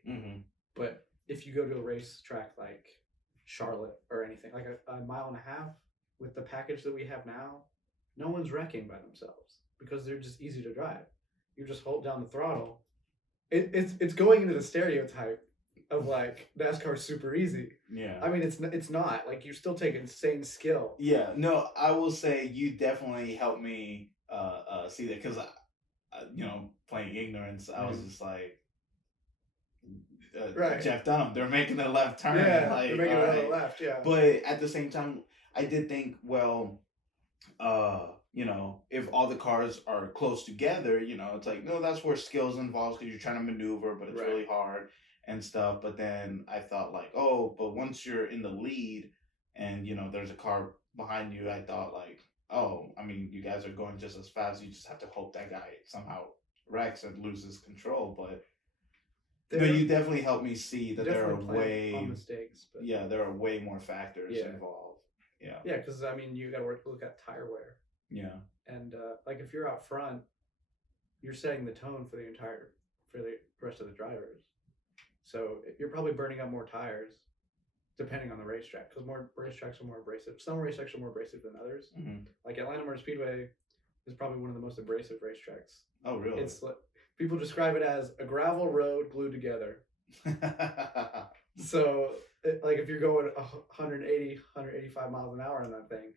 But if you go to a racetrack like Charlotte or anything, like a mile and a half, with the package that we have now, no one's wrecking by themselves because they're just easy to drive. You just hold down the throttle. It's going into the stereotype of like NASCAR super easy. Yeah. I mean, it's not. Like, you still take insane skill. Yeah. No, I will say you definitely helped me see that, because playing ignorance, I was just like, Jeff Dunham, they're making a left turn. Yeah, like, they're making another left. Yeah. But at the same time, I did think, well, if all the cars are close together, it's like, no, that's where skill's involved, because you're trying to maneuver, but it's really hard and stuff. But then I thought, like, oh, but once you're in the lead and, there's a car behind you, I thought, like, oh, I mean, you guys are going just as fast. You just have to hope that guy somehow wrecks and loses control. But you definitely helped me see that there are mistakes. But there are way more factors involved. Yeah. Yeah, because I mean, you got to look at tire wear. Yeah. And like, if you're out front, you're setting the tone for the rest of the drivers. So you're probably burning up more tires, depending on the racetrack, because more racetracks are more abrasive. Some racetracks are more abrasive than others. Like Atlanta Motor Speedway is probably one of the most abrasive racetracks. Oh, really? It's like, people describe it as a gravel road glued together. So, like, if you're going 180, 185 miles an hour on that thing,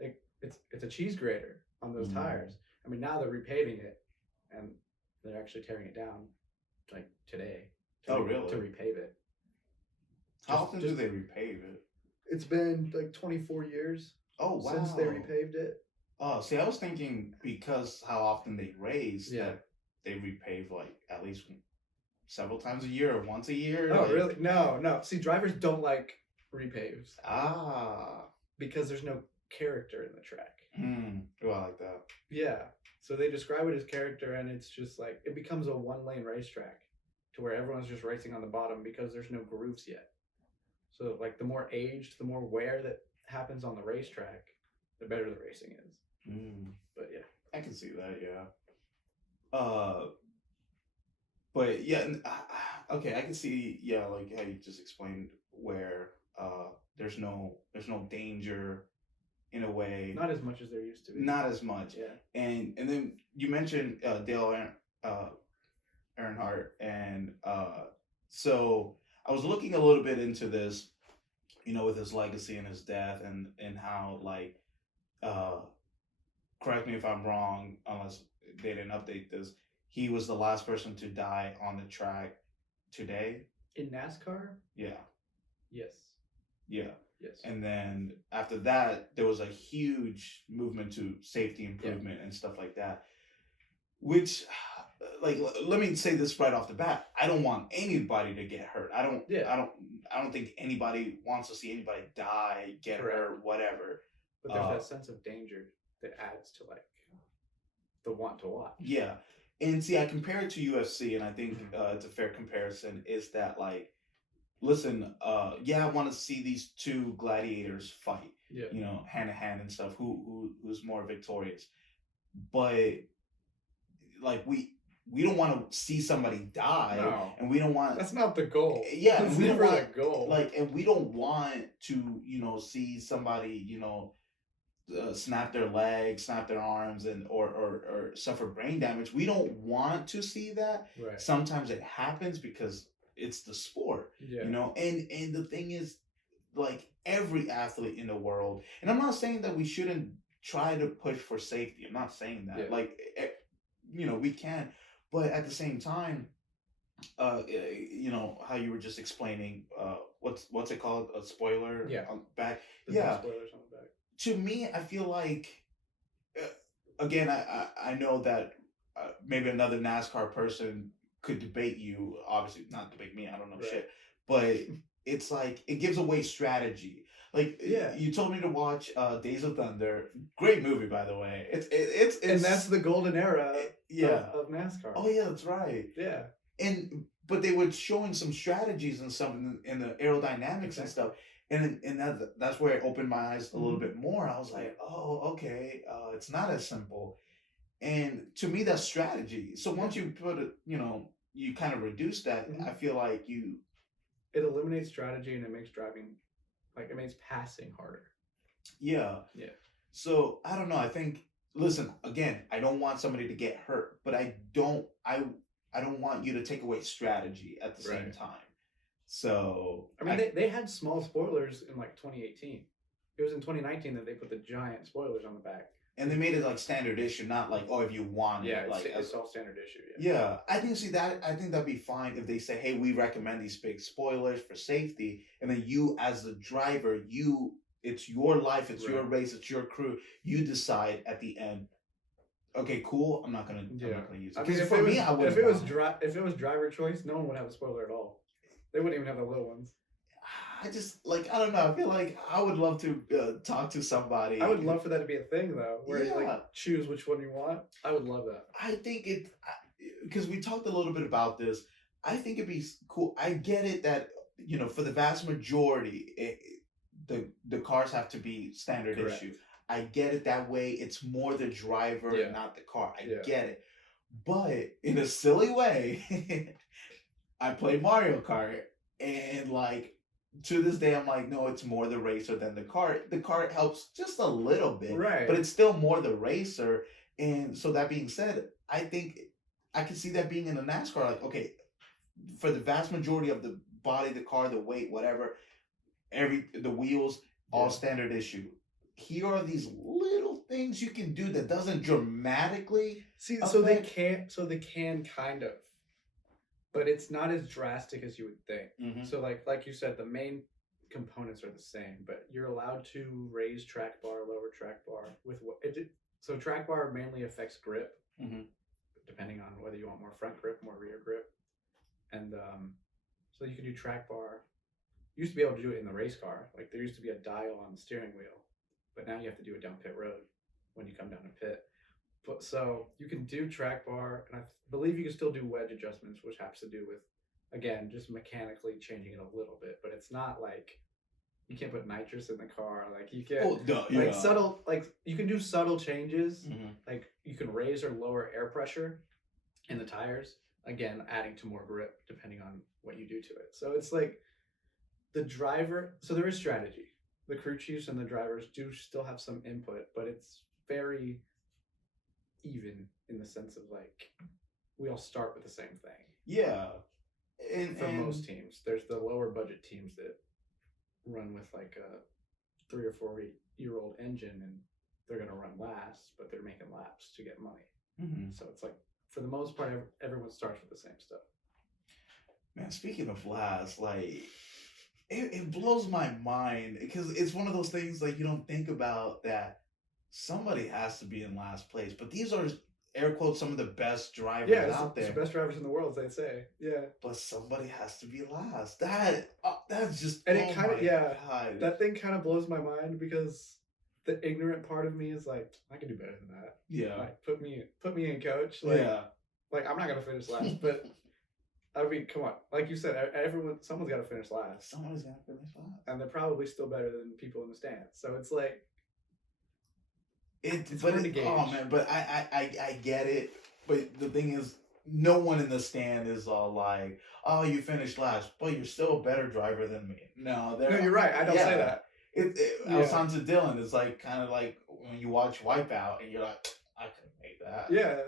like, it's a cheese grater on those tires. I mean, now they're repaving it, and they're actually tearing it down, like, today. Really? To repave it. How often do they repave it? It's been like 24 years. Oh, wow. Since they repaved it. Oh, see, I was thinking because how often they race, that they repave like at least several times a year or once a year. Oh, like... really? No. See, drivers don't like repaves. Because there's no character in the track. Oh, I like that. Yeah. So they describe it as character, and it's just like it becomes a one-lane racetrack to where everyone's just racing on the bottom because there's no grooves yet. So like the more aged, the more wear that happens on the racetrack, the better the racing is. But yeah, I can see that. Yeah. But yeah, okay, I can see. Yeah, like how you just explained where there's no danger in a way. not as much as there used to be. Not as much. Yeah. And then you mentioned Dale Earnhardt, and so I was looking a little bit into this, with his legacy and his death, and how like, correct me if I'm wrong, unless they didn't update this, he was the last person to die on the track today. In NASCAR? Yeah. Yes. Yeah. Yes. And then after that, there was a huge movement to safety improvement and stuff like that. Which, like, let me say this right off the bat: I don't want anybody to get hurt. I don't think anybody wants to see anybody die, get hurt, whatever. But there's that sense of danger that adds to like the want to watch. Yeah, and see, I compare it to UFC, and I think it's a fair comparison. Is that like, listen, I want to see these two gladiators fight, hand to hand and stuff. Who's more victorious? But like we don't want to see somebody die, and we don't want. That's not the goal. Yeah, that's we don't want the goal. Like, and we don't want to see somebody snap their legs, snap their arms, and or suffer brain damage. We don't want to see that. Right. Sometimes it happens because it's the sport, and the thing is, like, every athlete in the world, and I'm not saying that we shouldn't try to push for safety. I'm not saying that. Like, we can, but at the same time, how you were just explaining, what's it called? A spoiler on the back. Spoilers on the back. To me, I feel like, again, I know that maybe another NASCAR person could debate you. Obviously, not debate me. I don't know shit. But it's like, it gives away strategy. Like, you told me to watch Days of Thunder. Great movie, by the way. It's and that's the golden era of NASCAR. Oh yeah, that's right. Yeah. But they were showing some strategies and stuff in the aerodynamics and stuff. And that's where it opened my eyes a little bit more. I was like, oh, okay, it's not as simple. And to me, that's strategy. So once you put it, you kind of reduce that, I feel like it eliminates strategy, and it makes driving, like, it makes passing harder. Yeah. Yeah. So I don't know. I think, listen, again, I don't want somebody to get hurt, but I don't want you to take away strategy at the same time. So I mean, they had small spoilers in like 2018. It was in 2019 that they put the giant spoilers on the back. And they made it like standard issue, not like, oh, if you want it. Like, it's all standard issue. Yeah. I think that'd be fine if they say, hey, we recommend these big spoilers for safety, and then you as the driver, it's your life, it's your race, it's your crew. You decide at the end, okay, cool, I'm not gonna use it. I mean, if it was driver choice, no one would have a spoiler at all. They wouldn't even have the little ones. I just, like, I don't know. I feel like I would love to talk to somebody. I would love for that to be a thing, though, where you like choose which one you want. I would love that. I think because we talked a little bit about this. I think it'd be cool. I get it that, for the vast majority, the cars have to be standard issue. I get it that way. It's more the driver and not the car. I get it. But in a silly way, I play Mario Kart, and like, to this day, I'm like, no, it's more the racer than the car. The car helps just a little bit, but it's still more the racer. And so that being said, I think I can see that being in a NASCAR. Like, okay, for the vast majority of the body, the car, the weight, whatever, the wheels, all standard issue. Here are these little things you can do that doesn't dramatically affect. So they can kind of. But it's not as drastic as you would think. Mm-hmm. So like you said, the main components are the same, but you're allowed to raise track bar, lower track bar with so track bar mainly affects grip, depending on whether you want more front grip, more rear grip, and so you can do track bar. You used to be able to do it in the race car. Like, there used to be a dial on the steering wheel, but now you have to do it down pit road when you come down to pit. But so you can do track bar, and I believe you can still do wedge adjustments, which has to do with, again, just mechanically changing it a little bit. But it's not like you can't put nitrous in the car. Like you can't, Oh, no, yeah. like subtle, like you can do subtle changes. Mm-hmm. Like you can raise or lower air pressure in the tires. Again, adding to more grip depending on what you do to it. So it's like the driver. So there is strategy. The crew chiefs and the drivers do still have some input, but it's very even in the sense of like we all start with the same thing. Yeah. For most teams, there's the lower budget teams that run with like a 3 or 4 year old engine, and they're gonna run last, but they're making laps to get money. Mm-hmm. So it's like for the most part, everyone starts with the same stuff. Man, speaking of last, like it blows my mind because it's one of those things like you don't think about that somebody has to be in last place, but these are air quotes some of the best drivers out there. It's the best drivers in the world, as they'd say. Yeah. But somebody has to be last. That's just and it kind of that thing kind of blows my mind because the ignorant part of me is like, I can do better than that. Yeah. Like put me in, coach. Like, yeah. Like I'm not gonna finish last, but I mean, come on. Like you said, someone's got to finish last. Someone's got to finish last. And they're probably still better than people in the stands. So it's like, it's hard to gauge. Oh man, but I get it. But the thing is, no one in the stand is all like, "Oh, you finished last, but you're still a better driver than me." No, you're right. I don't say that. I was on to Dylan. It's like kind of like when you watch Wipeout and you're like, "I couldn't make that." Yeah,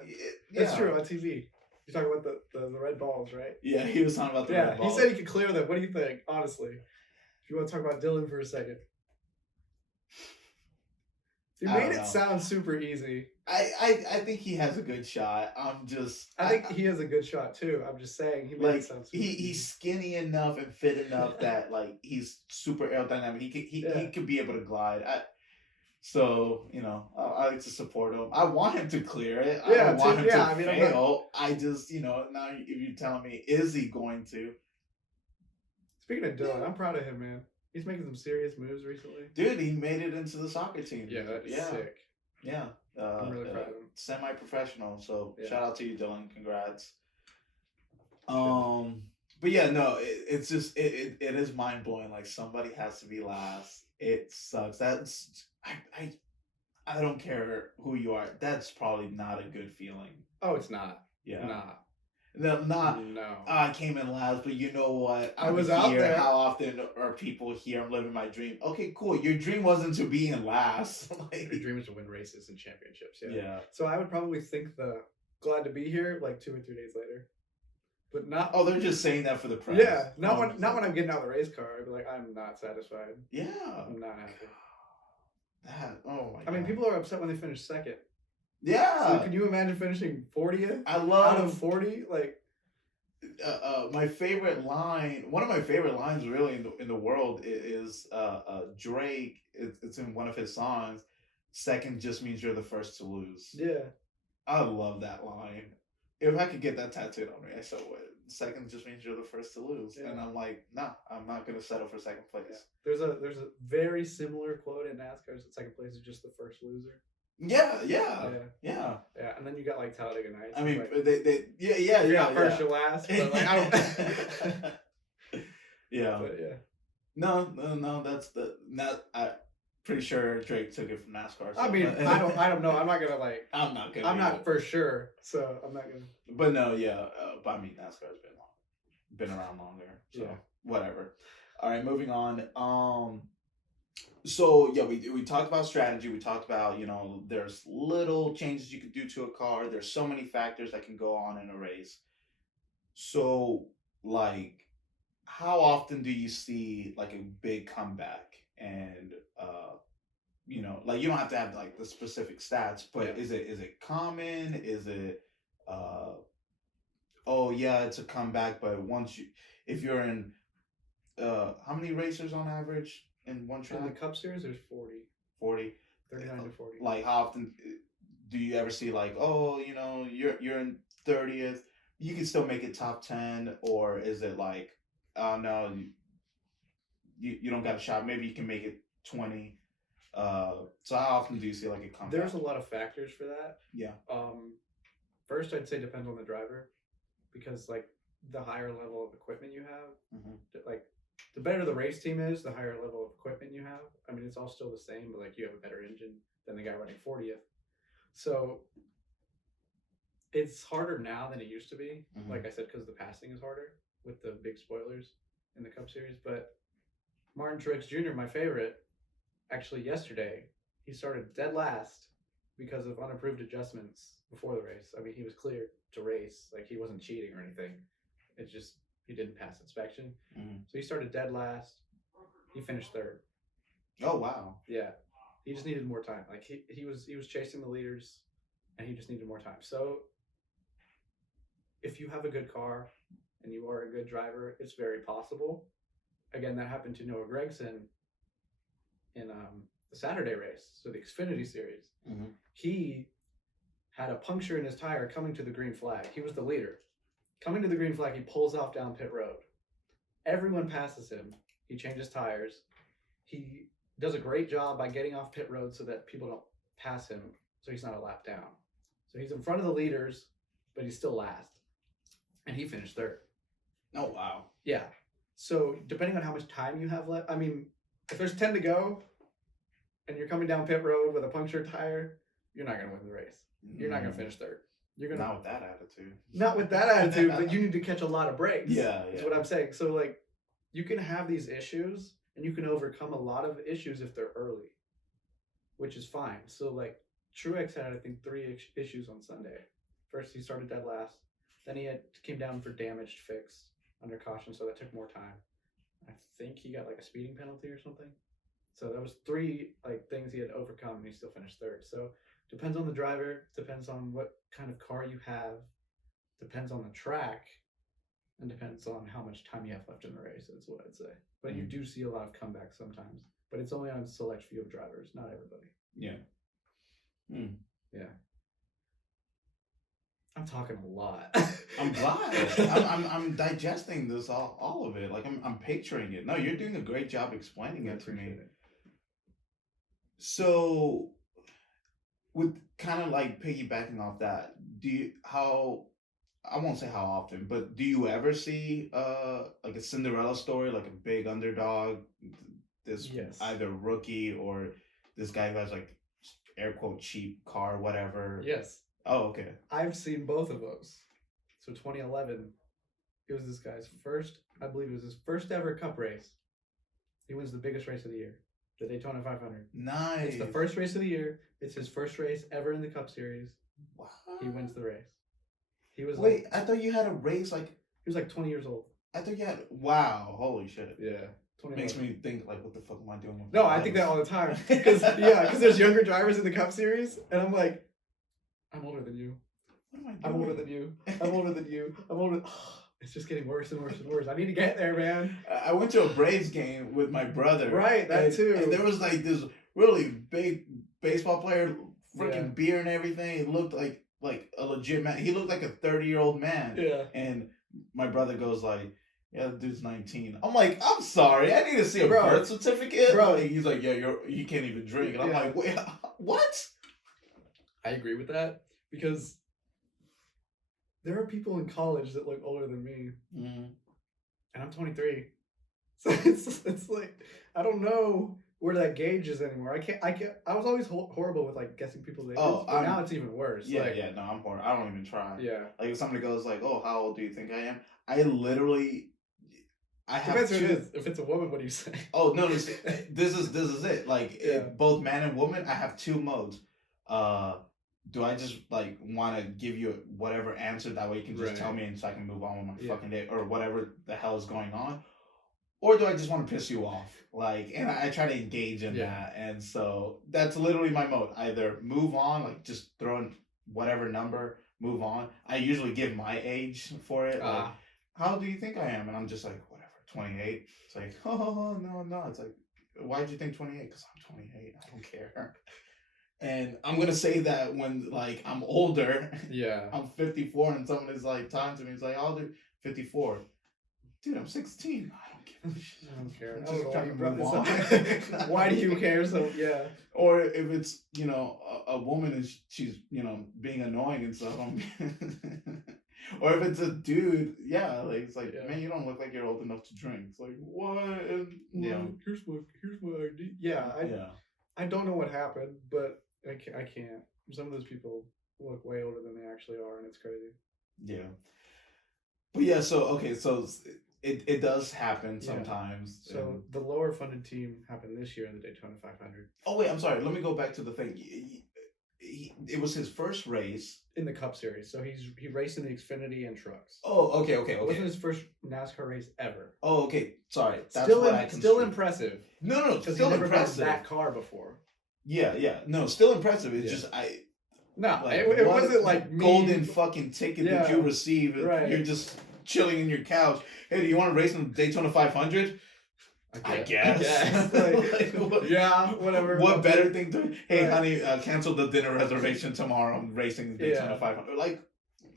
it's true on TV. You're talking about the red balls, right? Yeah, he was talking about the red balls. He said he could clear them. What do you think, honestly? If you want to talk about Dylan for a second. You made it sound super easy. I think he has a good shot. I think he has a good shot too. I'm just saying he made it sound super easy. He's skinny enough and fit enough that like he's super aerodynamic. He could be able to glide. So, you know, I like to support him. I want him to clear it. I don't want him to fail. I just, you know, now if you're telling me, is he going to? Speaking of Dylan, I'm proud of him, man. He's making some serious moves recently. Dude, he made it into the soccer team. Yeah, that's sick. Yeah. I'm really proud of him. Semi-professional. So shout out to you, Dylan. Congrats. But yeah, no, it's just it is mind blowing. Like somebody has to be last. It sucks. I don't care who you are. That's probably not a good feeling. Oh, it's not. Yeah. Nah. No. I came in last, but you know what? I was out there. How often are people here? I'm living my dream. Okay, cool. Your dream wasn't to be in last. Your dream is to win races and championships. Yeah. So I would probably think the glad to be here like 2 or 3 days later. But not. Oh, they're just saying that for the press. Yeah. Not when I'm getting out of the race car. I'd be like, I'm not satisfied. Yeah. I'm not happy. God. I mean, people are upset when they finish second. Yeah. So can you imagine finishing 40th? Out of 40? Like, my favorite line. One of my favorite lines, really, in the world is Drake. It's in one of his songs. Second just means you're the first to lose. Yeah. I love that line. If I could get that tattooed on me, I so would. Second just means you're the first to lose, and I'm like, nah, I'm not gonna settle for second place. Yeah. There's a very similar quote in NASCAR. Second place is just the first loser. Yeah. And then you got like Talladega Nights. I mean, like, yeah. First or last, but like I don't. Yeah. But yeah. No. That's I'm pretty sure Drake took it from NASCAR. So. I mean, I don't know. I'm not gonna like. I'm not gonna. I'm not for sure, so I'm not gonna. But no, yeah. But I mean, NASCAR's been around longer, so whatever. All right, moving on. So yeah, we talked about strategy. We talked about, you know, there's little changes you can do to a car. There's so many factors that can go on in a race. So like, how often do you see like a big comeback? And you know, like you don't have to have like the specific stats, but is it common? Is it oh yeah, it's a comeback, but if you're in how many racers on average in one track? In the Cup Series, there's 40. 39 to 40. Like, how often do you ever see like, oh, you know, you're in 30th, you can still make it top 10, or is it like, oh no, you don't got a shot, maybe you can make it 20? So how often do you see like a comeback? There's a lot of factors for that. Yeah. First, I'd say depends on the driver, because like the higher level of equipment you have, like the better the race team is, the higher level of equipment you have. I mean, it's all still the same, but like you have a better engine than the guy running 40th. So it's harder now than it used to be. Like I said, because the passing is harder with the big spoilers in the Cup Series. But Martin Truex Jr., my favorite, actually yesterday, he started dead last because of unapproved adjustments before the race. I mean, he was cleared to race. Like, he wasn't cheating or anything. It's just he didn't pass inspection. So he started dead last. He finished third. Oh, wow. Yeah. He just needed more time. Like, he was chasing the leaders, and he just needed more time. So if you have a good car and you are a good driver, it's very possible. Again, that happened to Noah Gragson in the Saturday race, so the Xfinity Series. He had a puncture in his tire coming to the green flag. He was the leader. Coming to the green flag, he pulls off down pit road. Everyone passes him. He changes tires. He does a great job by getting off pit road so that people don't pass him, so he's not a lap down. So he's in front of the leaders, but he's still last. And he finished third. Oh, wow. Yeah. So depending on how much time you have left, I mean, if there's 10 to go and you're coming down pit road with a punctured tire, you're not going to win the race. You're not going to finish third. You're gonna Not with that attitude. Not with that attitude, but you need to catch a lot of breaks. Yeah. Is what I'm saying. So like, you can have these issues and you can overcome a lot of issues if they're early, which is fine. So like, Truex had, I think, 3 issues on Sunday. First, he started dead last. Then he came down for damaged fix under caution, so that took more time. I think he got like a speeding penalty or something. So that was 3 like things he had to overcome, and he still finished third. So depends on the driver, depends on what kind of car you have, depends on the track, and depends on how much time you have left in the race. That's what I'd say. But you do see a lot of comebacks sometimes, but it's only on a select few of drivers, not everybody. Yeah. Yeah. I'm talking a lot. I'm glad. I'm digesting this all of it. Like I'm picturing it. No, you're doing a great job explaining it to me. It. So, with kind of like piggybacking off that, I won't say how often, but do you ever see like a Cinderella story, like a big underdog, this either rookie or this guy who has like air quote cheap car, whatever? Yes. Oh, okay. I've seen both of those. So 2011, it was this guy's first, I believe it was his first ever Cup race. He wins the biggest race of the year, the Daytona 500. Nice. It's the first race of the year. It's his first race ever in the Cup Series. Wow. He wins the race. He was Wait, I thought you had a race like... He was like 20 years old. I thought you had... Wow, holy shit. Yeah. Makes me think like, what the fuck am I doing with No, I think that all the time. Because there's younger drivers in the Cup Series, and I'm like, I'm older than you. What am I doing? I'm older than you. I'm older than you. I'm older. It's just getting worse and worse and worse. I need to get there, man. I went to a Braves game with my brother. Right, that too. And there was like this really big baseball player, freaking beer and everything. He looked like a legit man. He looked like a 30-year-old man. Yeah. And my brother goes like, yeah, the dude's 19. I'm like, I'm sorry, I need to see a birth certificate. Bro. He's like, yeah, you can't even drink. And I'm like, wait, what? I agree with that, because there are people in college that look older than me, and I'm 23. So it's like, I don't know where that gauge is anymore. I was always horrible with like guessing people's ages, but now it's even worse. Yeah, no, I'm horrible. I don't even try. Yeah. Like if somebody goes like, oh, how old do you think I am? I literally... Depends who it is. If it's a woman, what do you say? Oh, no, this is it. Like, both man and woman, I have 2 modes. Do I just like want to give you whatever answer, that way you can just tell me and so I can move on with my fucking day or whatever the hell is going on? Or do I just want to piss you off? Like, and I try to engage in that. And so that's literally my mode. Either move on, like just throw in whatever number, move on. I usually give my age for it. Like, how do you think I am? And I'm just like, whatever, 28. It's like, oh, no. It's like, why'd you think 28? Because I'm 28. I don't care. And I'm going to say that when, like, I'm older. Yeah. I'm 54 and somebody's, like, talking to me. It's like, I'll do 54. dude, I'm 16. I don't give a shit. I don't care. I'm I don't know why trying you to brought move this up. on. Why do you care? So yeah. Or if it's, a woman and she's, being annoying and stuff. Or if it's a dude, yeah, like it's like, Yeah. man, you don't look like you're old enough to drink. It's like, what? And, Here's my ID. Yeah, yeah. I don't know what happened, but I can't. Some of those people look way older than they actually are, and it's crazy. Yeah. But yeah, so it does happen sometimes. Yeah. So the lower funded team happened this year in the Daytona 500. Oh wait, I'm sorry. Let me go back to the thing. It was his first race in the Cup Series. So he raced in the Xfinity and trucks. Oh, okay. It wasn't his first NASCAR race ever. Oh, okay. Sorry. That's still impressive. No, because still he never impressive. been that car before. Yeah. No, still impressive. It's just No, like, it wasn't like golden fucking ticket that you receive. Right. You're just chilling in your couch. Hey, do you want to race in the Daytona 500? I guess. Yeah, whatever. What better thing to? Hey, honey, cancel the dinner reservation tomorrow. I'm racing the Daytona 500. Like,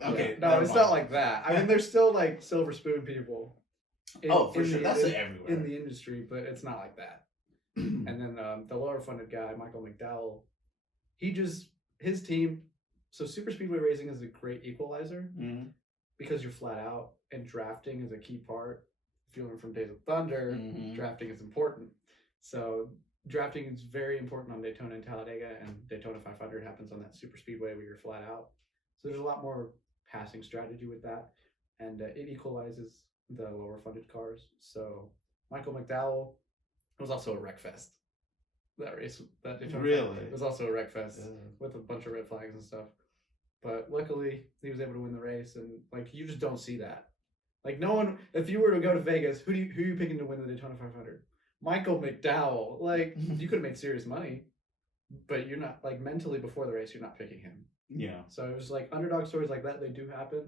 okay. No, it's not like that. I mean, there's still like silver spoon people. For sure. That's everywhere in the industry, but it's not like that. And then the lower funded guy, Michael McDowell, his team. So super speedway racing is a great equalizer because you're flat out, and drafting is a key part. If you learn from Days of Thunder, drafting is important. So drafting is very important on Daytona and Talladega, and Daytona 500 happens on that super speedway where you're flat out. So there's a lot more passing strategy with that, and it equalizes the lower funded cars. So Michael McDowell was also a wreck fest. That race, that Daytona 500 was also a wreck fest with a bunch of red flags and stuff. But luckily, he was able to win the race, and like you just don't see that. Like no one, if you were to go to Vegas, who are you picking to win the Daytona 500? Michael McDowell. Like you could have made serious money, but you're not, like, mentally before the race, you're not picking him. Yeah. So it was like underdog stories like that. They do happen,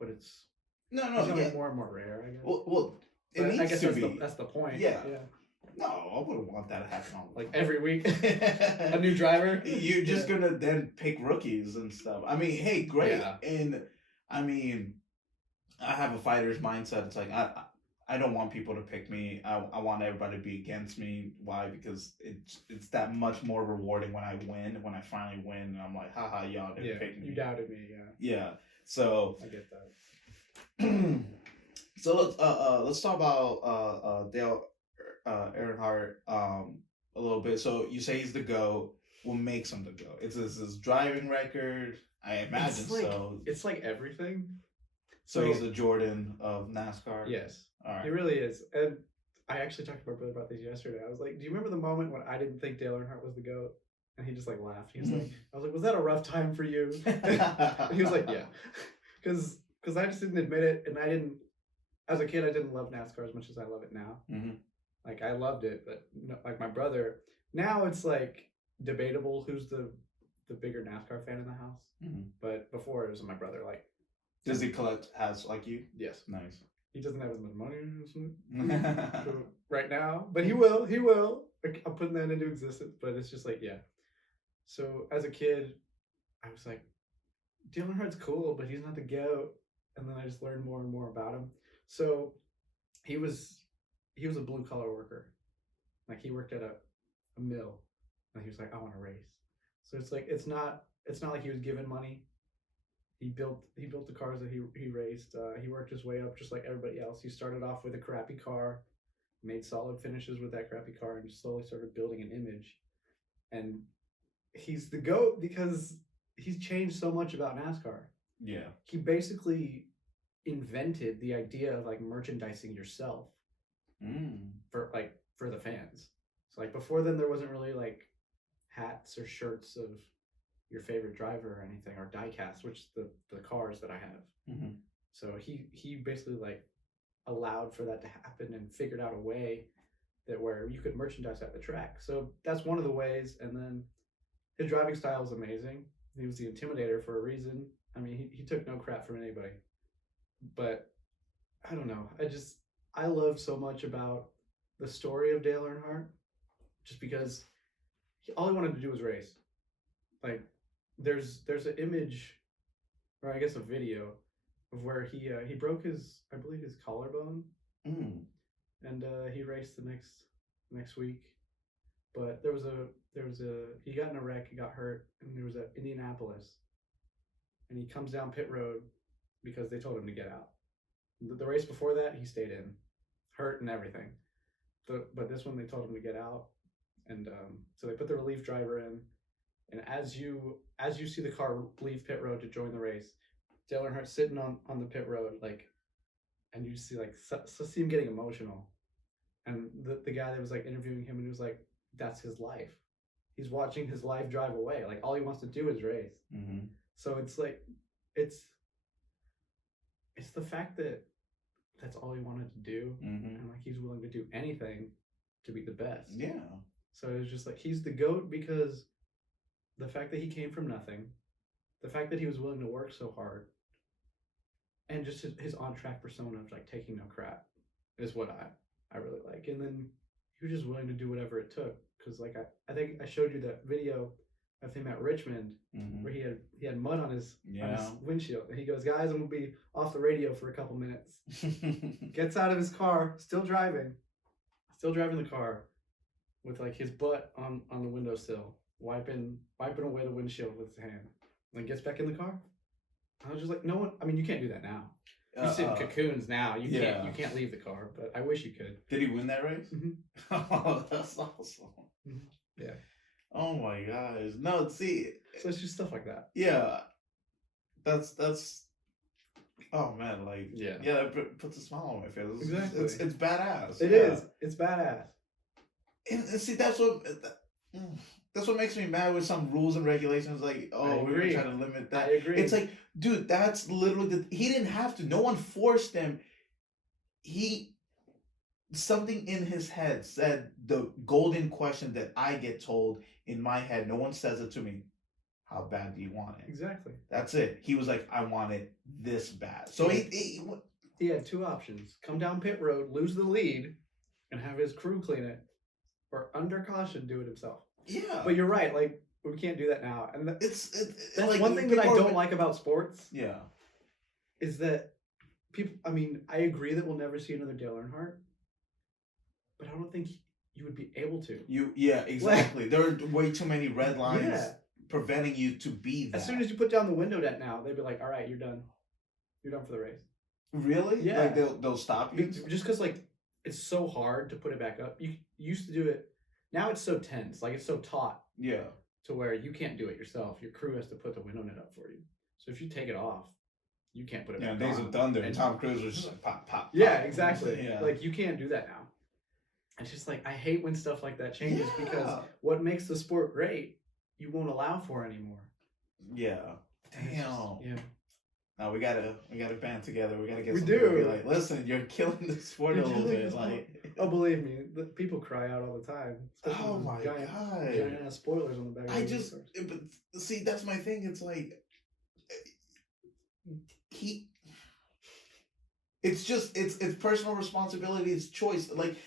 but it's becoming more and more rare, I guess. Well, it needs I guess to be. That's the point. Yeah. No, I wouldn't want that to happen all the like every week. A new driver. You're just gonna then pick rookies and stuff. I mean, hey, great. Yeah. And I mean, I have a fighter's mindset. It's like I don't want people to pick me. I want everybody to be against me. Why? Because it's that much more rewarding when I win. When I finally win, and I'm like, haha, y'all didn't pick me. You doubted me. Yeah. So I get that. So let's talk about Dale Earnhardt a little bit. So you say he's the GOAT. What makes him the GOAT? It's his driving record. I imagine so. It's like everything. So he's the Jordan of NASCAR. Yes, all right. He really is. And I actually talked to my brother about this yesterday. I was like, "Do you remember the moment when I didn't think Dale Earnhardt was the GOAT?" And he just like laughed. He was like, "I was like, was that a rough time for you?" And he was like, "Yeah," because I just didn't admit it, and I didn't. As a kid, I didn't love NASCAR as much as I love it now. Like I loved it, but like my brother, now it's like debatable who's the bigger NASCAR fan in the house. But before it was my brother. Like, does he collect hats like you? Yes. Nice. He doesn't have as much money right now, but he will. He will. I'm putting that into existence, but it's just like, yeah. So as a kid, I was like, Dale Earnhardt's cool, but he's not the GOAT. And then I just learned more and more about him. So he was a blue collar worker. Like he worked at a mill, and he was like, I want to race. So it's like it's not like he was given money. He built the cars that he raced. He worked his way up just like everybody else. He started off with a crappy car, made solid finishes with that crappy car, and just slowly started building an image. And he's the GOAT because he's changed so much about NASCAR. Yeah. He basically invented the idea of like merchandising yourself for the fans. So like before then there wasn't really like hats or shirts of your favorite driver or anything, or diecast, which the cars that I have. So he basically like allowed for that to happen and figured out a way that where you could merchandise at the track. So that's one of the ways. And then his driving style is amazing. He was the Intimidator for a reason. I mean, he took no crap from anybody. But I don't know. I love so much about the story of Dale Earnhardt, just because all he wanted to do was race. Like there's an image, or I guess a video, of where he broke his collarbone Mm. And he raced the next week. But there was a he got in a wreck, he got hurt, and there was a Indianapolis, and he comes down pit road because they told him to get out. The race before that, he stayed in, hurt and everything. But this one they told him to get out, and so they put the relief driver in. And as you see the car leave pit road to join the race, Dale Earnhardt sitting on the pit road, like, and you see see him getting emotional, and the guy that was like interviewing him, and he was like, that's his life. He's watching his life drive away. Like all he wants to do is race. Mm-hmm. So it's like it's the fact that that's all he wanted to do, and like he's willing to do anything to be the best. Yeah. So it's just like he's the GOAT because the fact that he came from nothing, the fact that he was willing to work so hard, and just his on track persona of like taking no crap is what I really like. And then he was just willing to do whatever it took. Because like I think I showed you that video of him at Richmond where he had mud on his windshield, and he goes, "Guys, I'm gonna be off the radio for a couple minutes." Gets out of his car, still driving the car, with like his butt on the windowsill, wiping away the windshield with his hand, and then gets back in the car. I was just like, no one. I mean, you can't do that now. You sit in cocoons now. You can't leave the car. But I wish you could. Did he win that race? Oh, that's awesome. Yeah. Oh my gosh. No, see. So it's just stuff like that. Yeah. That's. Oh man, like it puts a smile on my face. Exactly. It's badass. It is. It's badass. And see, that's what makes me mad with some rules and regulations. Like, oh, we're trying to limit that. I agree. It's like, dude, that's literally he didn't have to. No one forced him. Something in his head said the golden question that I get told in my head. No one says it to me. How bad do you want it? Exactly. That's it. He was like, I want it this bad. So he had two options: come down pit road, lose the lead, and have his crew clean it, or under caution do it himself. Yeah. But you're right. Like we can't do that now, and that's like one thing that I don't like about sports. Yeah. Is that people? I mean, I agree that we'll never see another Dale Earnhardt, but I don't think you would be able to. Exactly. There are way too many red lines preventing you to be that. As soon as you put down the window net now, they'd be like, all right, you're done. You're done for the race. Really? Yeah. Like they'll stop you? Just because like it's so hard to put it back up. You used to do it. Now it's so tense. Like it's so taut. Yeah. To where you can't do it yourself. Your crew has to put the window net up for you. So if you take it off, you can't put it back on. Days of Thunder and Tom Cruise was just like pop, pop, pop. Yeah, exactly. Yeah. Like you can't do that now. It's just like I hate when stuff like that changes because what makes the sport great, you won't allow for anymore. Yeah. Damn. Now we gotta band together. We gotta get. We some people do. to be like, listen, you're killing the sport a little bit. Like, oh, believe me, the people cry out all the time. Oh my god! Giant ass spoilers on the back. But see, that's my thing. It's like it's personal responsibility. It's choice. Like,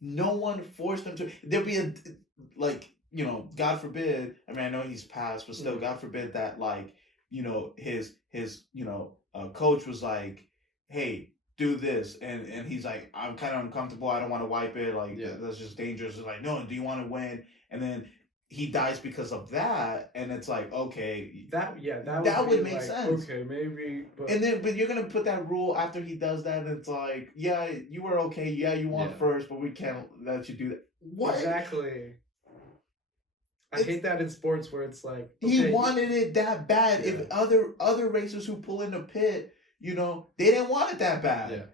no one forced him to. There'd be a God forbid. I mean, I know he's passed, but still, God forbid that his coach was like, hey, do this, and he's like, I'm kind of uncomfortable, I don't want to wipe it, like that's just dangerous. It's like, no, do you want to win? And then he dies because of that, and it's like, okay, that would make sense. Okay, maybe, but you're gonna put that rule after he does that, and it's like, yeah, you were okay, you won first, but we can't let you do that. What? Exactly. I hate that in sports where it's like he wanted it that bad. If other racers who pull in the pit, they didn't want it that bad.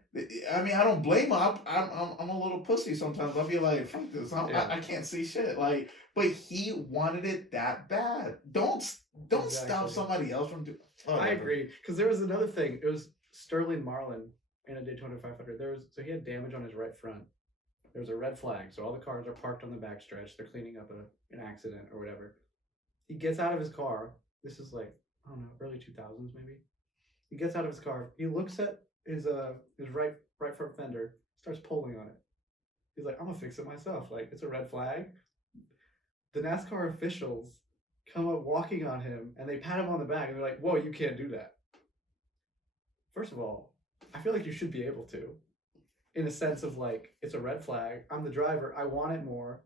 I mean, I don't blame him. I'm a little pussy sometimes. I'll be like, fuck this. I can't see shit. Like, but he wanted it that bad. Don't stop somebody else from doing. I agree, because there was another thing. It was Sterling Marlin in a Daytona 500. So he had damage on his right front. There was a red flag, so all the cars are parked on the backstretch. They're cleaning up an accident or whatever. He gets out of his car. This is like, I don't know, early 2000s maybe. He gets out of his car. He looks at his right front fender, starts pulling on it. He's like, I'm gonna fix it myself. Like, it's a red flag. The NASCAR officials come up walking on him, and they pat him on the back, and they're like, whoa, you can't do that. First of all, I feel like you should be able to. in a sense of like, it's a red flag. I'm the driver. I want it more.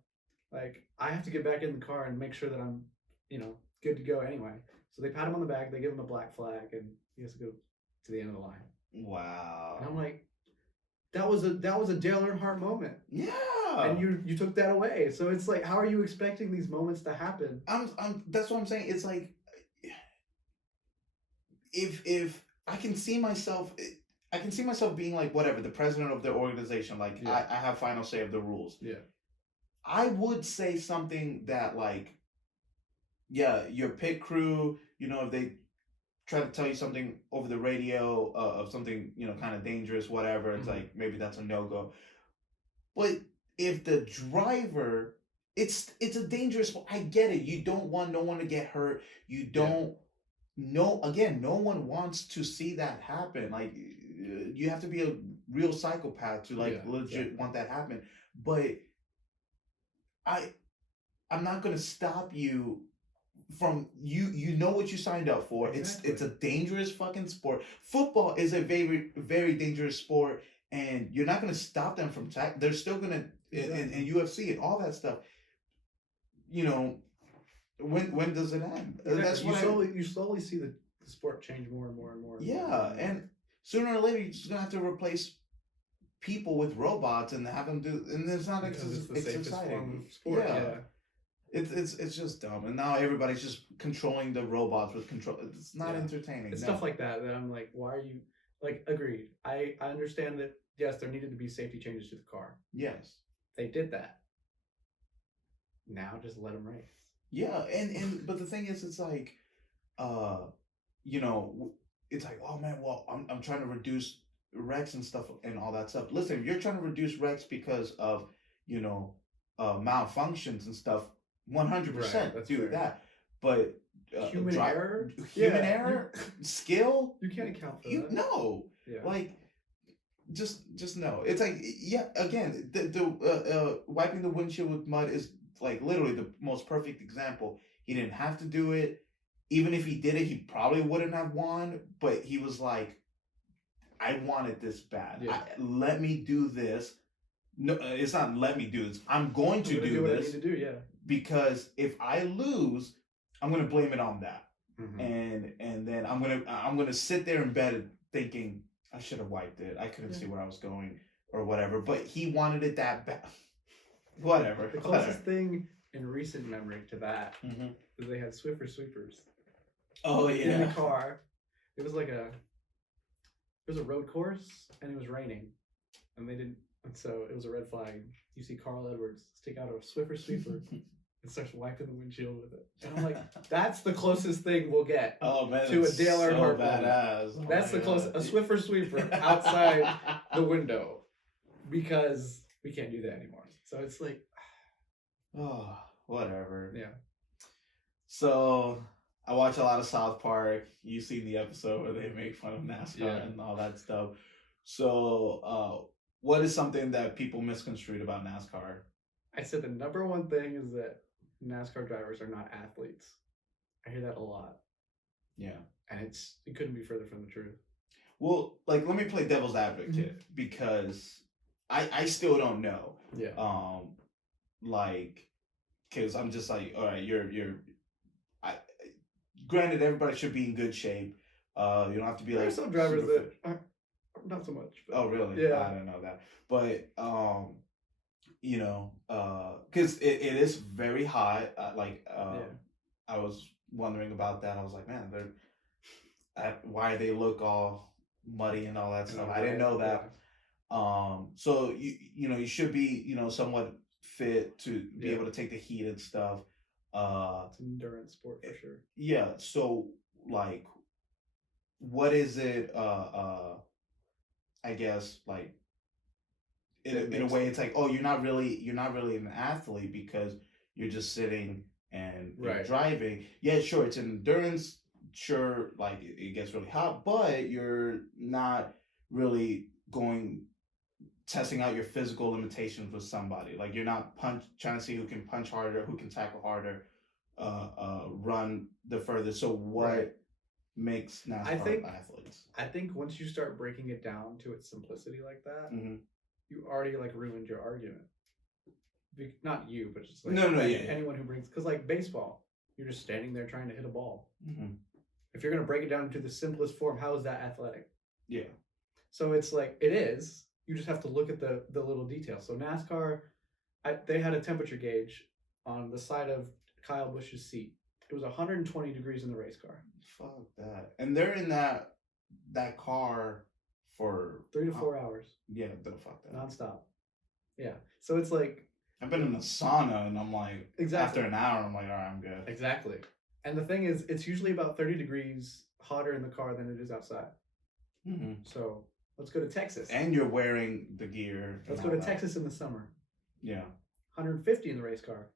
Like, I have to get back in the car and make sure that I'm, good to go anyway. So they pat him on the back. They give him a black flag, and he has to go to the end of the line. Wow. And I'm like, that was a Dale Earnhardt moment. Yeah. And you took that away. So it's like, how are you expecting these moments to happen? That's what I'm saying. It's like, if I can see myself being like, whatever, the president of the organization, like, I have final say of the rules. Yeah. I would say something that, like, yeah, your pit crew, if they try to tell you something over the radio of something, kind of dangerous, whatever, it's like, maybe that's a no-go. But if the driver, it's a dangerous, I get it. You don't want no one to get hurt. You don't, no one wants to see that happen. Like, you have to be a real psychopath to, like, legit want that happen. But I'm not going to stop you from you know what you signed up for. Exactly. It's a dangerous fucking sport. Football is a very, very dangerous sport, and you're not going to stop them from they're still going to in UFC and all that stuff. When does it end? Exactly. That's you slowly see the sport change more and more and more. And sooner or later you're just gonna have to replace people with robots and have them do, and it's not because it's the it's safest exciting. form of sport. Yeah. It's just dumb, and now everybody's just controlling the robots with control. It's not entertaining. It's stuff like that I'm like, why are you, like, agreed. I understand that, yes, there needed to be safety changes to the car. Yes, they did that. Now just let them race. Yeah, and but the thing is, it's like, it's like, oh man, well, I'm trying to reduce wrecks and stuff and all that stuff. Listen, if you're trying to reduce wrecks because of malfunctions and stuff, 100% do that. But human error, skill, you can't account for that. No, like, just no. It's like, again, the wiping the windshield with mud is like literally the most perfect example. He didn't have to do it. Even if he did it, he probably wouldn't have won. But he was like, I wanted this bad. Let me do this. No, it's not let me do this. I'm going to do what this. I need to do, because if I lose, I'm gonna blame it on that. And then I'm gonna sit there in bed thinking, I should have wiped it. I couldn't see where I was going or whatever. But he wanted it that bad. Whatever. The closest thing in recent memory to that is they had Swiffer sweepers. Oh yeah. In the car. It was like a road course and it was raining. And they didn't, and so it was a red flag. You see Carl Edwards stick out a Swiffer sweeper and starts wiping the windshield with it. And I'm like, that's the closest thing we'll get to a Dale Earnhardt badass. That's the closest, a Swiffer sweeper outside the window, because we can't do that anymore. So it's like, oh, whatever. Yeah. So I watch a lot of South Park. You've seen the episode where they make fun of NASCAR and all that stuff. So what is something that people misconstrued about NASCAR? I said the number one thing is that NASCAR drivers are not athletes. I hear that a lot. Yeah. And it couldn't be further from the truth. Well, like, let me play devil's advocate because I still don't know. Yeah. Like, because I'm just like, all right, granted, everybody should be in good shape. You don't have to be there like. There are some drivers that are not so much. But, oh, really? Yeah. I don't know that. But, because it is very hot. I was wondering about that. I was like, man, why they look all muddy and all that stuff. I didn't know that. So you should be, somewhat fit to be able to take the heat and stuff. It's an endurance sport for sure. Yeah. So, like, what is it? I guess, like, in a way, it's like, oh, you're not really an athlete because you're just sitting and you're driving. Yeah, sure, it's an endurance. Sure, like, it gets really hot, but you're not really testing out your physical limitations with somebody. Like, you're not trying to see who can punch harder, who can tackle harder, run the furthest. So what makes NASCAR athletes? I think once you start breaking it down to its simplicity like that, you already like ruined your argument. Not you, but just like anyone who brings, because like baseball, you're just standing there trying to hit a ball. Mm-hmm. If you're gonna break it down into the simplest form, how is that athletic? Yeah. So it's like it is. You just have to look at the little details. So NASCAR, they had a temperature gauge on the side of Kyle Busch's seat. It was 120 degrees in the race car. Fuck that. And they're in that car for 3 to 4 hours. Yeah, fuck that. Nonstop. Yeah. So it's like I've been in a sauna and I'm like, after an hour, I'm like, all right, I'm good. Exactly. And the thing is, it's usually about 30 degrees hotter in the car than it is outside. Mm-hmm. So let's go to Texas. And you're wearing the gear. Let's go to Texas in the summer. Yeah. 150 in the race car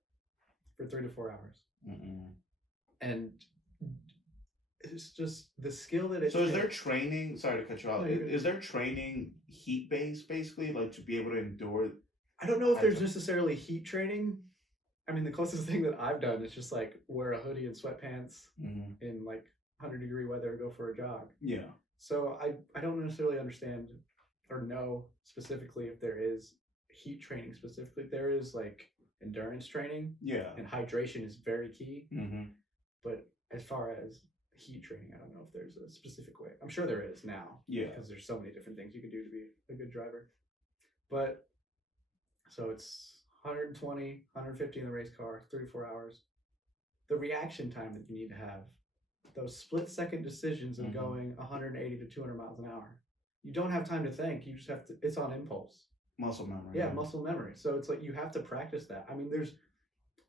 for 3 to 4 hours. Mm-mm. And it's just the skill that it So is there training, sorry to cut you off, is there training heat-based, basically, like to be able to endure? I don't know if there's necessarily heat training. I mean, the closest thing that I've done is just like wear a hoodie and sweatpants in like 100-degree weather and go for a jog. Yeah. So I don't necessarily understand or know specifically if there is heat training specifically. There is like endurance training. Yeah. And hydration is very key. Mm-hmm. But as far as heat training, I don't know if there's a specific way. I'm sure there is now. Yeah. Because there's so many different things you can do to be a good driver. But so it's 120, 150 in the race car, 3 to 4 hours. The reaction time that you need to have, those split-second decisions of going 180 to 200 miles an hour. You don't have time to think. You just have to, it's on impulse. Muscle memory. Yeah, muscle memory. So it's like you have to practice that. I mean,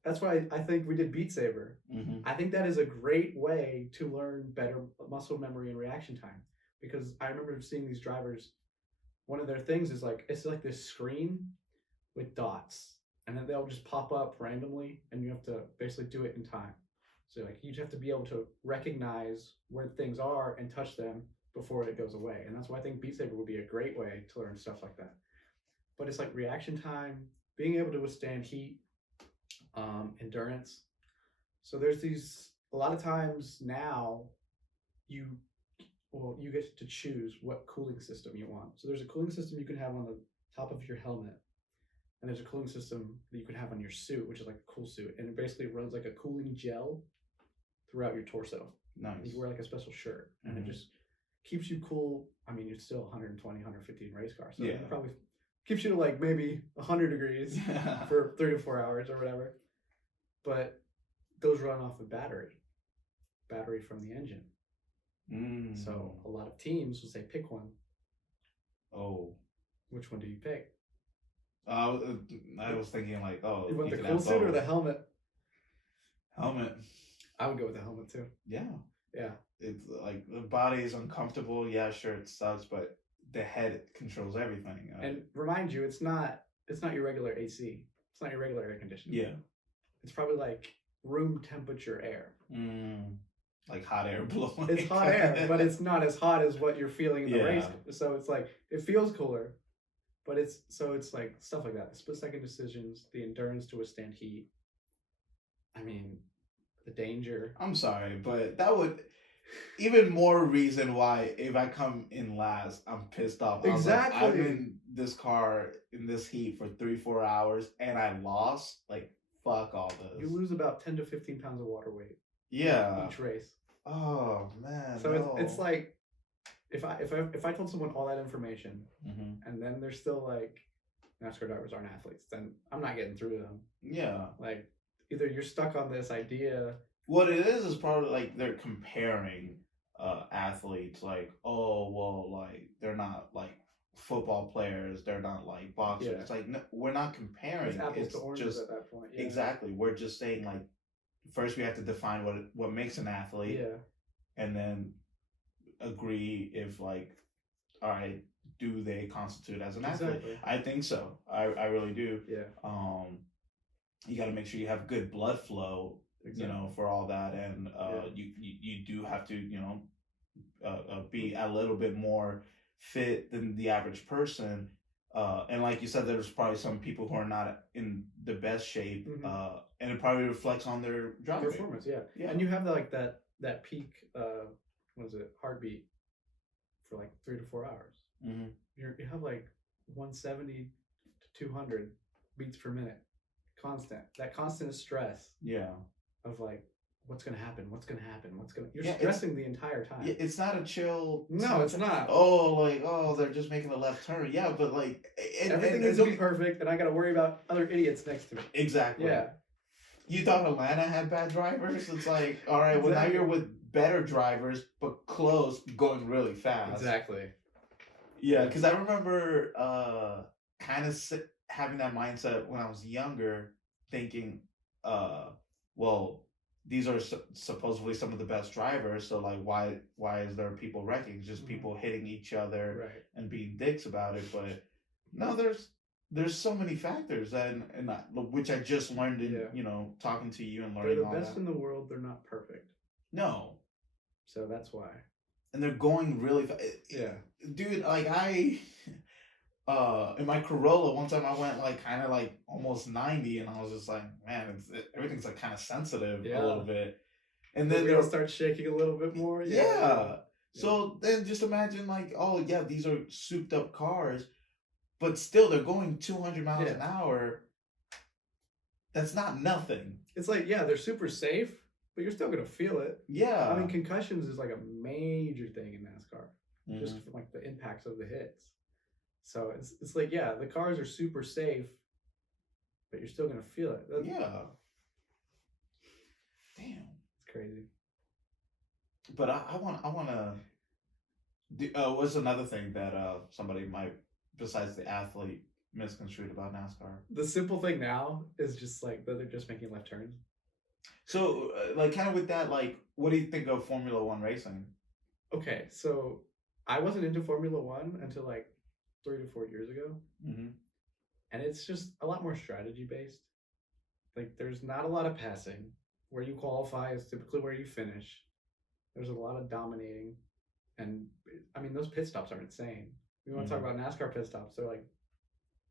that's why I think we did Beat Saber. Mm-hmm. I think that is a great way to learn better muscle memory and reaction time. Because I remember seeing these drivers, one of their things is like, it's like this screen with dots. And then they'll just pop up randomly, and you have to basically do it in time. So like you have to be able to recognize where things are and touch them before it goes away. And that's why I think Beat Saber would be a great way to learn stuff like that. But it's like reaction time, being able to withstand heat, endurance. So there's a lot of times now you get to choose what cooling system you want. So there's a cooling system you can have on the top of your helmet. And there's a cooling system that you can have on your suit, which is like a cool suit. And it basically runs like a cooling gel throughout your torso. Nice. You wear like a special shirt. And it just keeps you cool. I mean, you're still 120, 150 in race car. So it probably keeps you to like maybe 100 degrees for 3 to 4 hours or whatever. But those run off of battery from the engine. So a lot of teams will say, pick one. Oh. Which one do you pick? I was thinking like, you want the cool suit or the helmet? Helmet. I would go with the helmet too. Yeah. Yeah. It's like the body is uncomfortable. Yeah, sure, it sucks, but the head controls everything. And remind you, it's not your regular AC. It's not your regular air conditioning. Yeah. It's probably like room temperature air. Like hot air blowing. It's hot air, but it's not as hot as what you're feeling in the race. So it's like it feels cooler. But it's like stuff like that. The split-second decisions, the endurance to withstand heat. I mean, the danger. I'm sorry, but that would even more reason why if I come in last, I'm pissed off. Exactly. I'm in this car in this heat for 3-4 hours and I lost. Like, fuck all this. You lose about 10 to 15 pounds of water weight. Yeah. Each race. Oh man. So it's like. If I told someone all that information and then they're still like NASCAR drivers aren't athletes, then I'm not getting through to them. Yeah. Like either you're stuck on this idea. What it is probably like they're comparing athletes like, oh well, like they're not like football players, they're not like boxers. Yeah. It's like no, we're not comparing. It's apples to oranges at that point. Yeah. Exactly. We're just saying like first we have to define what makes an athlete. Yeah. And then agree if like, all right, do they constitute as an athlete? I think so. I really do. Yeah. You got to make sure you have good blood flow, you know, for all that, and you do have to, you know, be a little bit more fit than the average person. And like you said, there's probably some people who are not in the best shape, and it probably reflects on their driving performance. Yeah. And you have that peak. What is it? Heartbeat for like 3 to 4 hours. You have like 170 to 200 beats per minute. Constant. That constant stress. Yeah. Of like, what's gonna happen? What's gonna happen? You're Yeah, stressing the entire time. Yeah, it's not a chill. No, it's not. They're just making a left turn. Yeah, but like everything needs to be perfect, and I got to worry about other idiots next to me. Exactly. Yeah. You thought Atlanta had bad drivers? It's like, all right, well now you're with better drivers, but close, going really fast. Exactly. Yeah, because I remember kind of having that mindset when I was younger, thinking, well, these are supposedly some of the best drivers, so like why is there people wrecking? Just people hitting each other and being dicks about it. But no, there's so many factors, and which I just learned in talking to you and learning. They're the best in the world. They're not perfect. No. So that's why. And they're going really fast. Yeah. Dude, like in my Corolla, one time I went like kind of like almost 90, and I was just like, man, everything's like kind of sensitive a little bit. And then they'll start shaking a little bit more. Yeah. So then just imagine like, oh yeah, these are souped up cars, but still they're going 200 miles an hour. That's not nothing. It's like, yeah, they're super safe, but you're still gonna feel it. Yeah. I mean, concussions is like a major thing in NASCAR, just from like the impacts of the hits. So it's like, yeah, the cars are super safe, but you're still gonna feel it. Yeah. Damn. It's crazy. But I want to. What's another thing that somebody might, besides the athlete, misconstrued about NASCAR? The simple thing now is just like that they're just making left turns. So, like, kind of with that, like, what do you think of Formula One racing? Okay, so I wasn't into Formula One until like 3 to 4 years ago. Mm-hmm. And it's just a lot more strategy based. Like, there's not a lot of passing. Where you qualify is typically where you finish. There's a lot of dominating. And, I mean, those pit stops are insane. We want to talk about NASCAR pit stops. They're like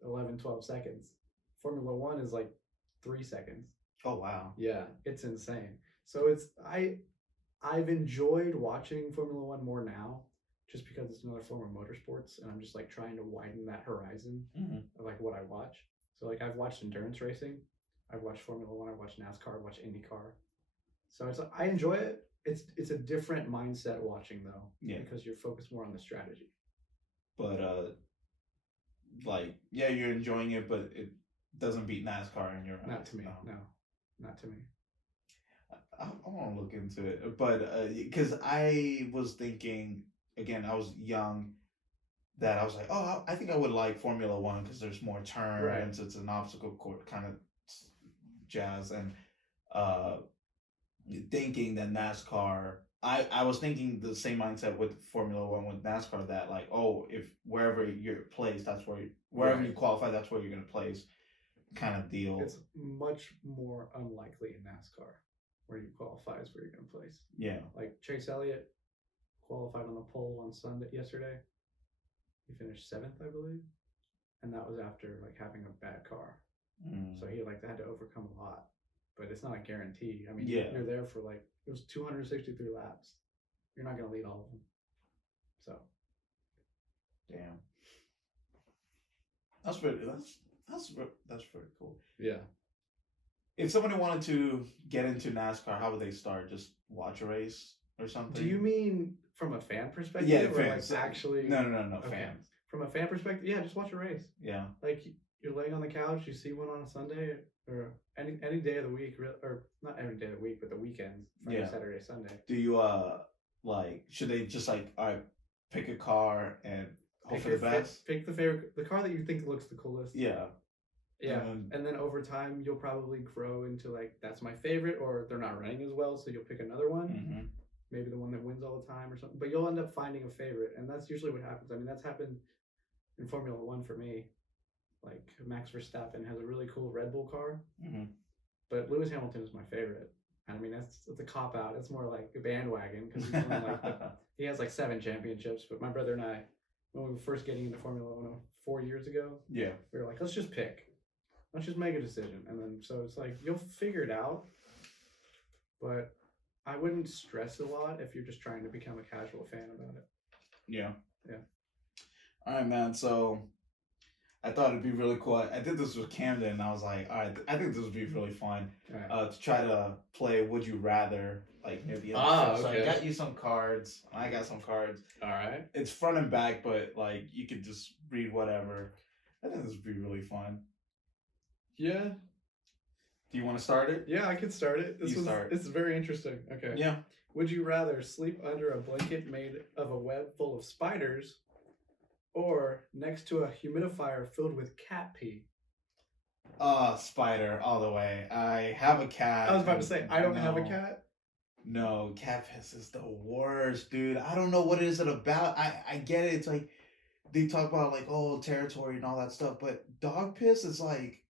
11, 12 seconds. Formula One is like 3 seconds. Oh, wow. Yeah, it's insane. So I've enjoyed watching Formula One more now, just because it's another form of motorsports, and I'm just like trying to widen that horizon of like what I watch. So like I've watched endurance racing, I've watched Formula One, I've watched NASCAR, I've watched IndyCar. So I enjoy it. It's a different mindset watching though, because you're focused more on the strategy. But like, yeah, you're enjoying it, but it doesn't beat NASCAR in your eyes. Not to me, no, not to me. I want to look into it, but because I was thinking, again, I was young, that I was like, oh, I think I would like Formula One because there's more turns, it's an obstacle course kind of jazz, and thinking that NASCAR, I was thinking the same mindset with Formula One with NASCAR, that like, oh, if wherever you're placed, that's where wherever you qualify, that's where you're gonna place, kind of deal. It's much more unlikely in NASCAR where you qualify is where you're gonna place. Yeah. Like Chase Elliott qualified on the pole on yesterday. He finished 7th, I believe, and that was after like having a bad car. So he like had to overcome a lot, but it's not a guarantee. I mean, you're there for like, it was 263 laps. You're not gonna lead all of them. So, damn, that's pretty cool. Yeah. If somebody wanted to get into NASCAR, how would they start? Just watch a race or something? Do you mean from a fan perspective? Yeah, or fans. Like actually. No, okay. fans. From a fan perspective, yeah, just watch a race. Yeah. Like you're laying on the couch, you see one on a Sunday or any day of the week, or not every day of the week, but the weekends, Friday, Saturday, Sunday. Do you like, should they just like, all right, pick a car and hope for the best? Pick the car that you think looks the coolest. Yeah. Yeah, and then over time you'll probably grow into like, that's my favorite, or they're not running as well, so you'll pick another one. Maybe the one that wins all the time or something. But you'll end up finding a favorite, and that's usually what happens. I mean, that's happened in Formula One for me. Like Max Verstappen has a really cool Red Bull car, but Lewis Hamilton is my favorite. And I mean, it's a cop out. It's more like a bandwagon because he has like 7 championships. But my brother and I, when we were first getting into Formula One 4 years ago, we were like, let's just pick. Let's just make a decision. And then, so it's like, you'll figure it out. But I wouldn't stress a lot if you're just trying to become a casual fan about it. Yeah. Yeah. All right, man. So I thought it'd be really cool. I did this with Camden, and I was like, all right, I think this would be really fun. Right. To try to play Would You Rather, like near the end. So I got you some cards. I got some cards. All right. It's front and back, but like you could just read whatever. I think this would be really fun. Yeah. Do you want to start it? Yeah, I can start it. This is very interesting. Okay. Yeah. Would you rather sleep under a blanket made of a web full of spiders, or next to a humidifier filled with cat pee? Spider all the way. I have a cat. I was about to say, I don't have a cat. No, cat piss is the worst, dude. I don't know what it is about. I get it. It's like they talk about like, oh, territory and all that stuff, but dog piss is like,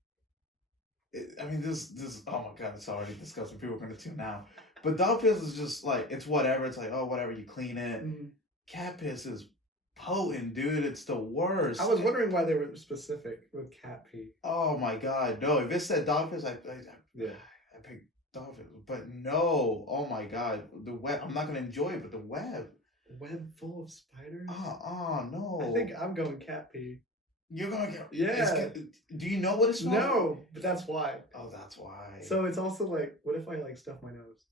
I mean, this. Oh my god, it's already disgusting. People are gonna tune out. But dog piss is just like, it's whatever. It's like, oh, whatever, you clean it. Mm-hmm. Cat piss is potent, dude. It's the worst. I was wondering why they were specific with cat pee. Oh my god, no! If it said dog piss, I picked dog piss. But no, oh my god, the web. I'm not gonna enjoy it, but the web. Web full of spiders. No. I think I'm going cat pee. You're gonna get. Yeah. Do you know what it smells? No, like? but that's why. Oh, that's why. So it's also like, what if I like stuff my nose?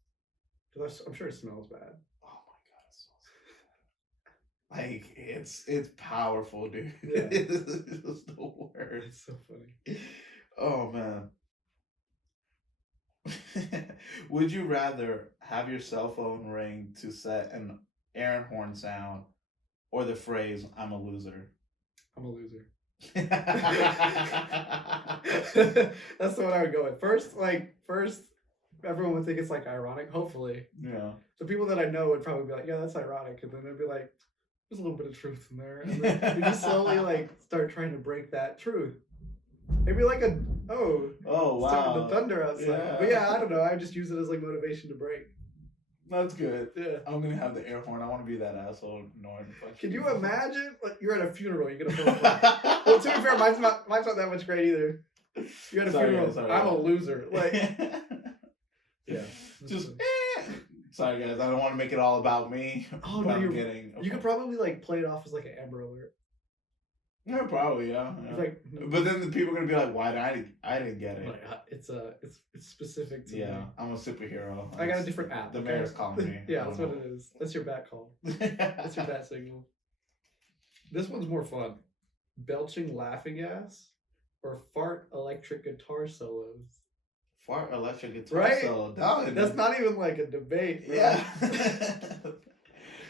Because I'm sure it smells bad. Oh my god, it smells bad. Like it's powerful, dude. Yeah. It's the worst. It's so funny. Oh man. Would you rather have your cell phone ring to set an air horn sound, or the phrase "I'm a loser"? I'm a loser. That's the one I would go with. First, everyone would think it's like ironic, hopefully. Yeah. The people that I know would probably be like, yeah, that's ironic. And then they'd be like, there's a little bit of truth in there. And then you just slowly like start trying to break that truth. Maybe like oh wow, the thunder outside. Yeah. But yeah, I don't know. I just use it as like motivation to break. That's good. Yeah. I'm gonna have the air horn. I want to be that asshole. Can you imagine? Like you're at a funeral. You're gonna film. Well, to be fair, mine's not that much great either. You're at a funeral. I'm a loser. Like. Yeah. Just. Sorry guys, I don't want to make it all about me. Oh no, you could probably like play it off as like an Amber Alert. Yeah, probably, yeah. Like, but then the people are gonna be like, "Why I didn't get it?" Like, it's specific to me. I'm a superhero. I got a different app. The mayor's calling me. Yeah, that's what it is. That's your bat call. That's your bat signal. This one's more fun. Belching laughing gas or fart electric guitar solos. Fart electric guitar solo. That's not even like a debate. Bro. Yeah.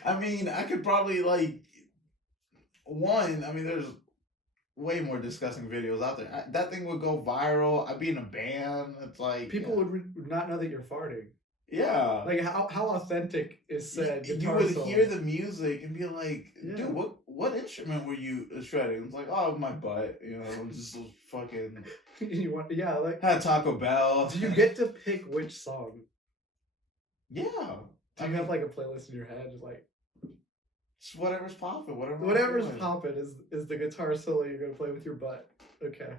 I mean, I could probably like there's way more disgusting videos out there. That thing would go viral. I'd be in a band. It's like people would not know that you're farting. Yeah. Like how authentic is said guitar You would solo. Hear the music and be like, dude, what instrument were you shredding? It's like, oh, my butt. You know, just fucking. You want had Taco Bell. Do you get to pick which song? Yeah. Do you have like a playlist in your head, just like? Just whatever's popping, whatever's popping is the guitar solo you're gonna play with your butt. Okay.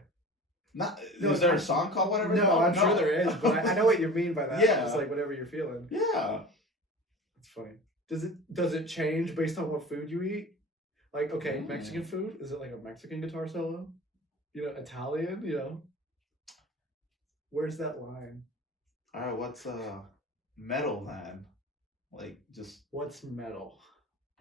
Is there a song called whatever? No, I'm sure there is, but I know what you mean by that. Yeah. It's like whatever you're feeling. Yeah. It's funny. Does it change based on what food you eat? Like, okay, Mexican food, is it like a Mexican guitar solo? You know, Italian, you know. Where's that line? Alright, what's metal then? Like just what's metal?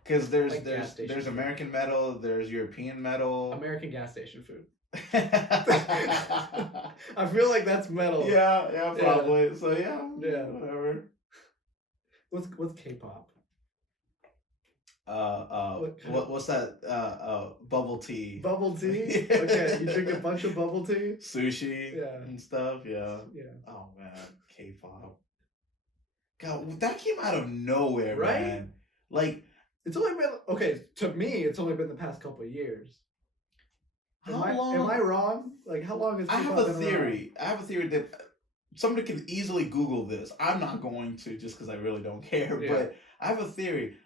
Because there's American metal, there's European metal. American gas station food. I feel like that's metal. Yeah, probably. Yeah. So yeah, whatever. What's K-pop? What's that? Bubble tea. Bubble tea. Okay, you drink a bunch of bubble tea. Sushi. And stuff. Yeah. Oh man, K-pop. God, that came out of nowhere, right? Man. Like. It's only been to me. It's only been the past couple of years. Am I wrong? Like how long has I have a theory. I have a theory that somebody can easily Google this. I'm not going to just because I really don't care. Yeah. But I have a theory.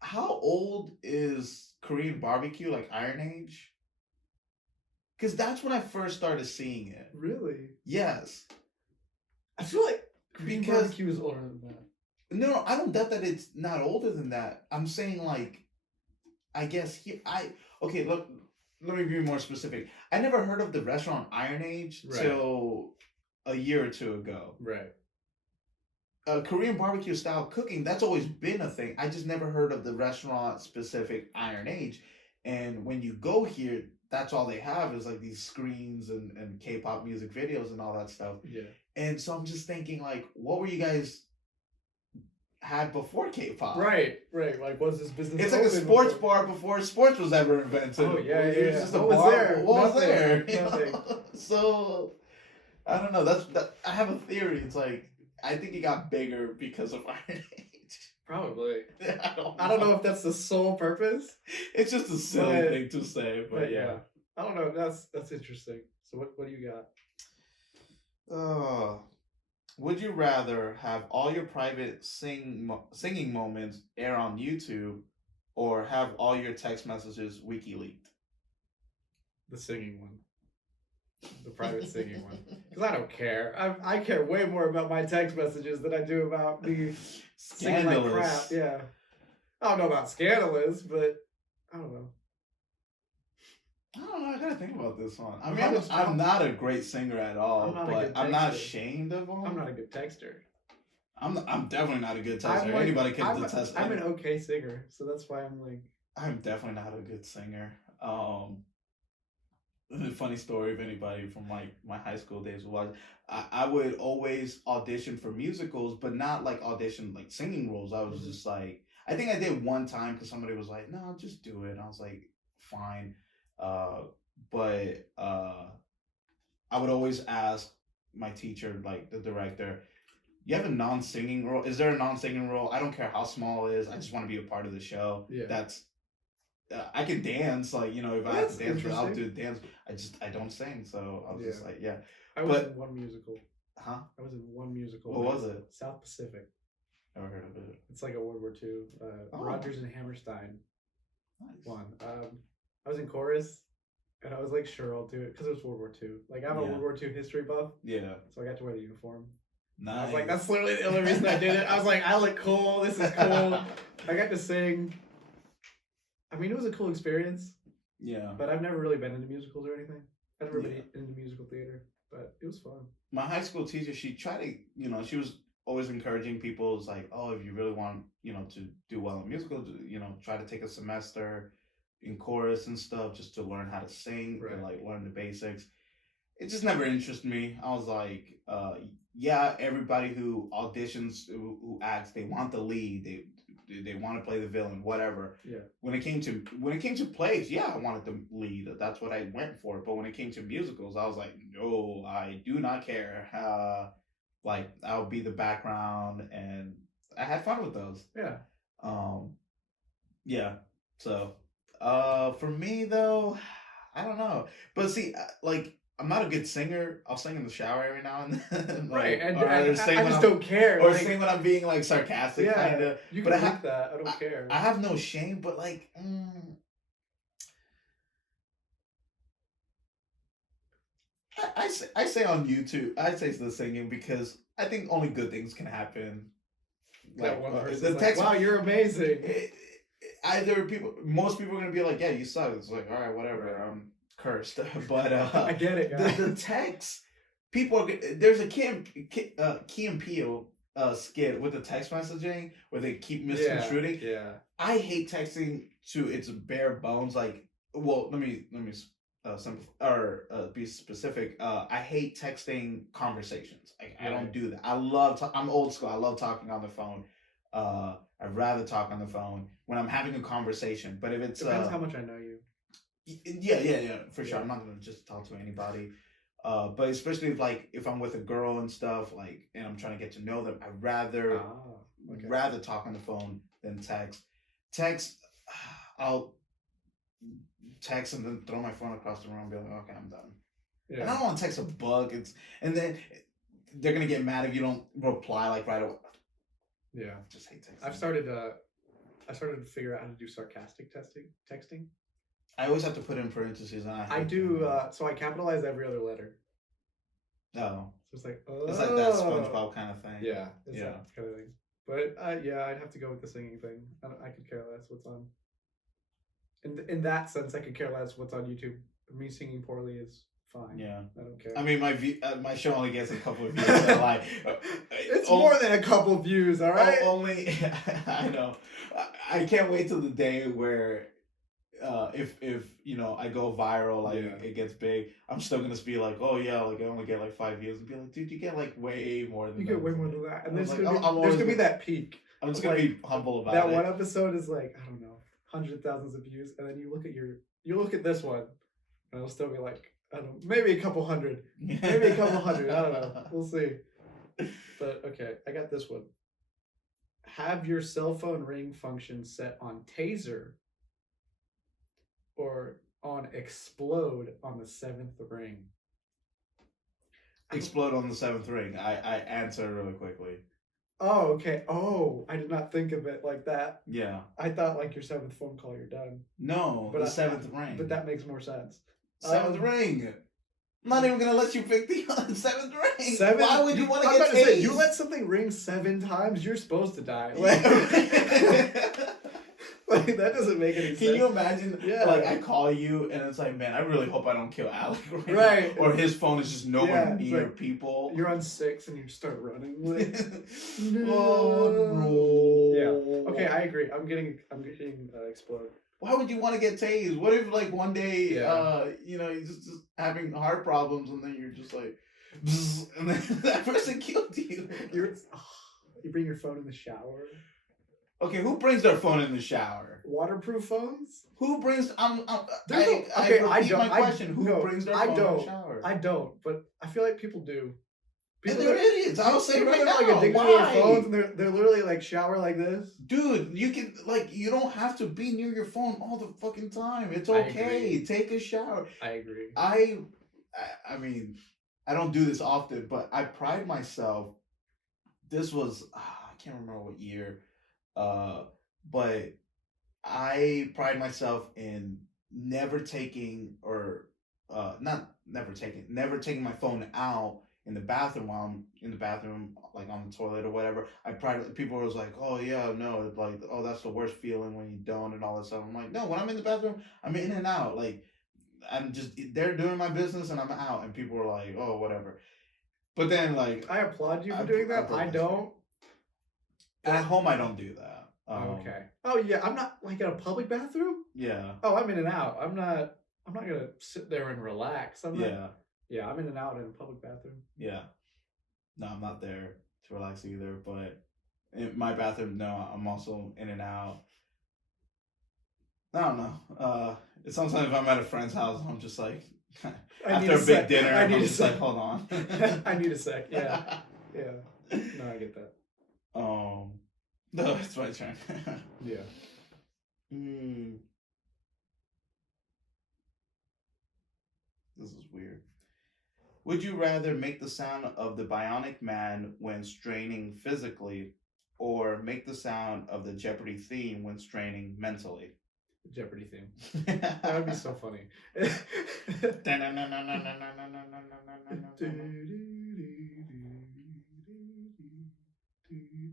How old is Korean barbecue? Like Iron Age? Because that's when I first started seeing it. Really? Yes. I feel like Korean barbecue is older than that. No, I don't doubt that it's not older than that. I'm saying like, I guess look, let me be more specific. I never heard of the restaurant Iron Age till a year or two ago. Right. Korean barbecue style cooking, that's always been a thing. I just never heard of the restaurant specific Iron Age. And when you go here, that's all they have is like these screens and K-pop music videos and all that stuff. Yeah. And so I'm just thinking, like, what were you guys had before K-pop? Right. Like, was this business? It's like a sports bar before sports was ever invented. Oh yeah. It was just a bar. What was there? Nothing. So I don't know. I have a theory. It's like I think it got bigger because of Iron Age. Probably. I don't know if that's the sole purpose. It's just a silly thing to say, but yeah. I don't know. That's interesting. So what do you got? Would you rather have all your private singing moments air on YouTube, or have all your text messages WikiLeaked? The singing one. The private singing one. Because I don't care. I care way more about my text messages than I do about me singing my crap. Yeah. I don't know about scandalous, but I don't know. I gotta think about this one. I mean, I'm not a great singer at all, but I'm not ashamed of them. I'm not a good texter. I'm definitely not a good texter. Anybody can attest. I'm an okay singer, so that's why I'm like. I'm definitely not a good singer. Funny story, if anybody from like my high school days was, I would always audition for musicals, but not like audition like singing roles. I was just like, I think I did one time because somebody was like, no, just do it. And I was like, fine. But I would always ask my teacher, like the director, you have a non-singing role? Is there a non-singing role? I don't care how small it is. I just want to be a part of the show. Yeah. That's I can dance, like, you know, if I have to dance, I'll do dance. I don't sing, so I was just like, yeah. I was in one musical. Huh? I was in one musical. What was it? South Pacific. Never heard of it. It's like a World War II. Rodgers and Hammerstein. Nice. One. I was in chorus, and I was like, sure, I'll do it because it was World War II. Like, I'm a World War II history buff. Yeah. So I got to wear the uniform. Nice. I was like, that's literally the only reason I did it. I was like, I look cool. This is cool. I got to sing. I mean, it was a cool experience. Yeah. But I've never really been into musicals or anything. I've never been into musical theater, but it was fun. My high school teacher, she tried to, you know, she was always encouraging people. It's like, oh, if you really want, you know, to do well in musicals, you know, try to take a semester in chorus and stuff just to learn how to sing and like learn the basics. It just never interested me. I was like, yeah, everybody who auditions, who acts, they want the lead. They want to play the villain, whatever. Yeah. When it came to plays, yeah, I wanted the lead. That's what I went for. But when it came to musicals, I was like, no, I do not care. Like, I'll be the background, and I had fun with those. Yeah. Yeah. So, for me though, I don't know. But see, like, I'm not a good singer. I'll sing in the shower every now and then. Right, and I just don't care. Or sing when I'm being like sarcastic, kind of. You can like that. I don't care. I have no shame, but like, I say on YouTube, I say the singing because I think only good things can happen. Like the text, wow, you're amazing. Most people are gonna be like, yeah, you suck. It's like, all right, whatever. I'm cursed, but I get it. The text, there's a Key and Peele skit with the text messaging where they keep misconstruing. Yeah. I hate texting to its bare bones. Like, well, let me simplify or be specific. I hate texting conversations. I don't do that. I'm old school. I love talking on the phone. I'd rather talk on the phone when I'm having a conversation. But if it's depends how much I know you. Yeah, for sure. I'm not gonna just talk to anybody. But especially if I'm with a girl and stuff, like, and I'm trying to get to know them, I'd rather talk on the phone than text. I'll text and then throw my phone across the room and be like, okay, I'm done. Yeah. And I don't want to text a bug. And then they're gonna get mad if you don't reply like right away. Yeah, I just hate texting. I started to figure out how to do sarcastic texting. I always have to put in parentheses. And I do. So I capitalize every other letter. Oh. So it's like, oh. It's like that SpongeBob kind of thing. Yeah. That kind of thing. But I'd have to go with the singing thing. I could care less what's on. In that sense, I could care less what's on YouTube. Me singing poorly is fine. Yeah. I don't care. I mean, my show only gets a couple of views. Like, it's more than a couple views, all right? Only, I know. I can't wait till the day where, if you know, I go viral, like it gets big, I'm still gonna be like, oh yeah, like I only get like 5 views, and be like, dude, you get like way more than you that. get way more than that, and there's like, gonna be that peak. I'm just gonna be humble about that it. That one episode is like, I don't know, hundreds of thousands of views, and then you look at this one, and it'll still be like, I don't know, maybe a couple hundred, maybe a couple hundred. I don't know. We'll see. But okay, I got this one. Have your cell phone ring function set on taser or on explode on the 7th ring. Explode on the 7th ring. I answer really quickly. Oh, okay. Oh, I did not think of it like that. Yeah. I thought like your 7th phone call, you're done. No, but the 7th ring. But that makes more sense. 7th ring. I'm not even gonna let you pick the 7th ring. 7? Why would you want to get tased? Say, you let something ring 7 times, you're supposed to die. Like, like that doesn't make any sense. Can you imagine? Yeah. Like I call you and it's like, man, I really hope I don't kill Alec. Right. Or his phone is just nowhere near like, people. You're on 6 and you start running. Like, oh no. Yeah. Okay, I agree. I'm getting explode. Why would you want to get tased? What if like one day, you know, you're just having heart problems and then you're just like, and then that person killed you? You bring your phone in the shower. Okay, who brings their phone in the shower? Waterproof phones? Who brings? I don't. My question. Who brings their phone in the shower? I don't, but I feel like people do. People, and they're idiots. I'll say right now. Like addicted to their phones, and they're literally like shower like this. Dude, you can you don't have to be near your phone all the fucking time. It's okay. Take a shower. I agree. I mean, I don't do this often, but I pride myself. This was I can't remember what year, but I pride myself in never taking never taking my phone out in the bathroom while I'm in the bathroom, like on the toilet or whatever. People was like, oh yeah, no, like, oh, that's the worst feeling when you don't and all that stuff. I'm like, no, when I'm in the bathroom, I'm in and out. Like, I'm just, they're doing my business and I'm out. And people were like, oh, whatever. But then, like, I applaud you for doing that. I don't. At home, I don't do that. Okay. Oh yeah, I'm not like in a public bathroom. Yeah. Oh, I'm in and out. I'm not gonna sit there and relax. Yeah, I'm in and out in a public bathroom. Yeah. No, I'm not there to relax either, but in my bathroom, no, I'm also in and out. I don't know. Sometimes if I'm at a friend's house, I'm just like, after a big dinner, I'm just like, hold on. I need a sec, yeah. Yeah. No, I get that. No, it's my turn. Yeah. This is weird. Would you rather make the sound of the Bionic Man when straining physically, or make the sound of the Jeopardy theme when straining mentally? Jeopardy theme. That would be so funny.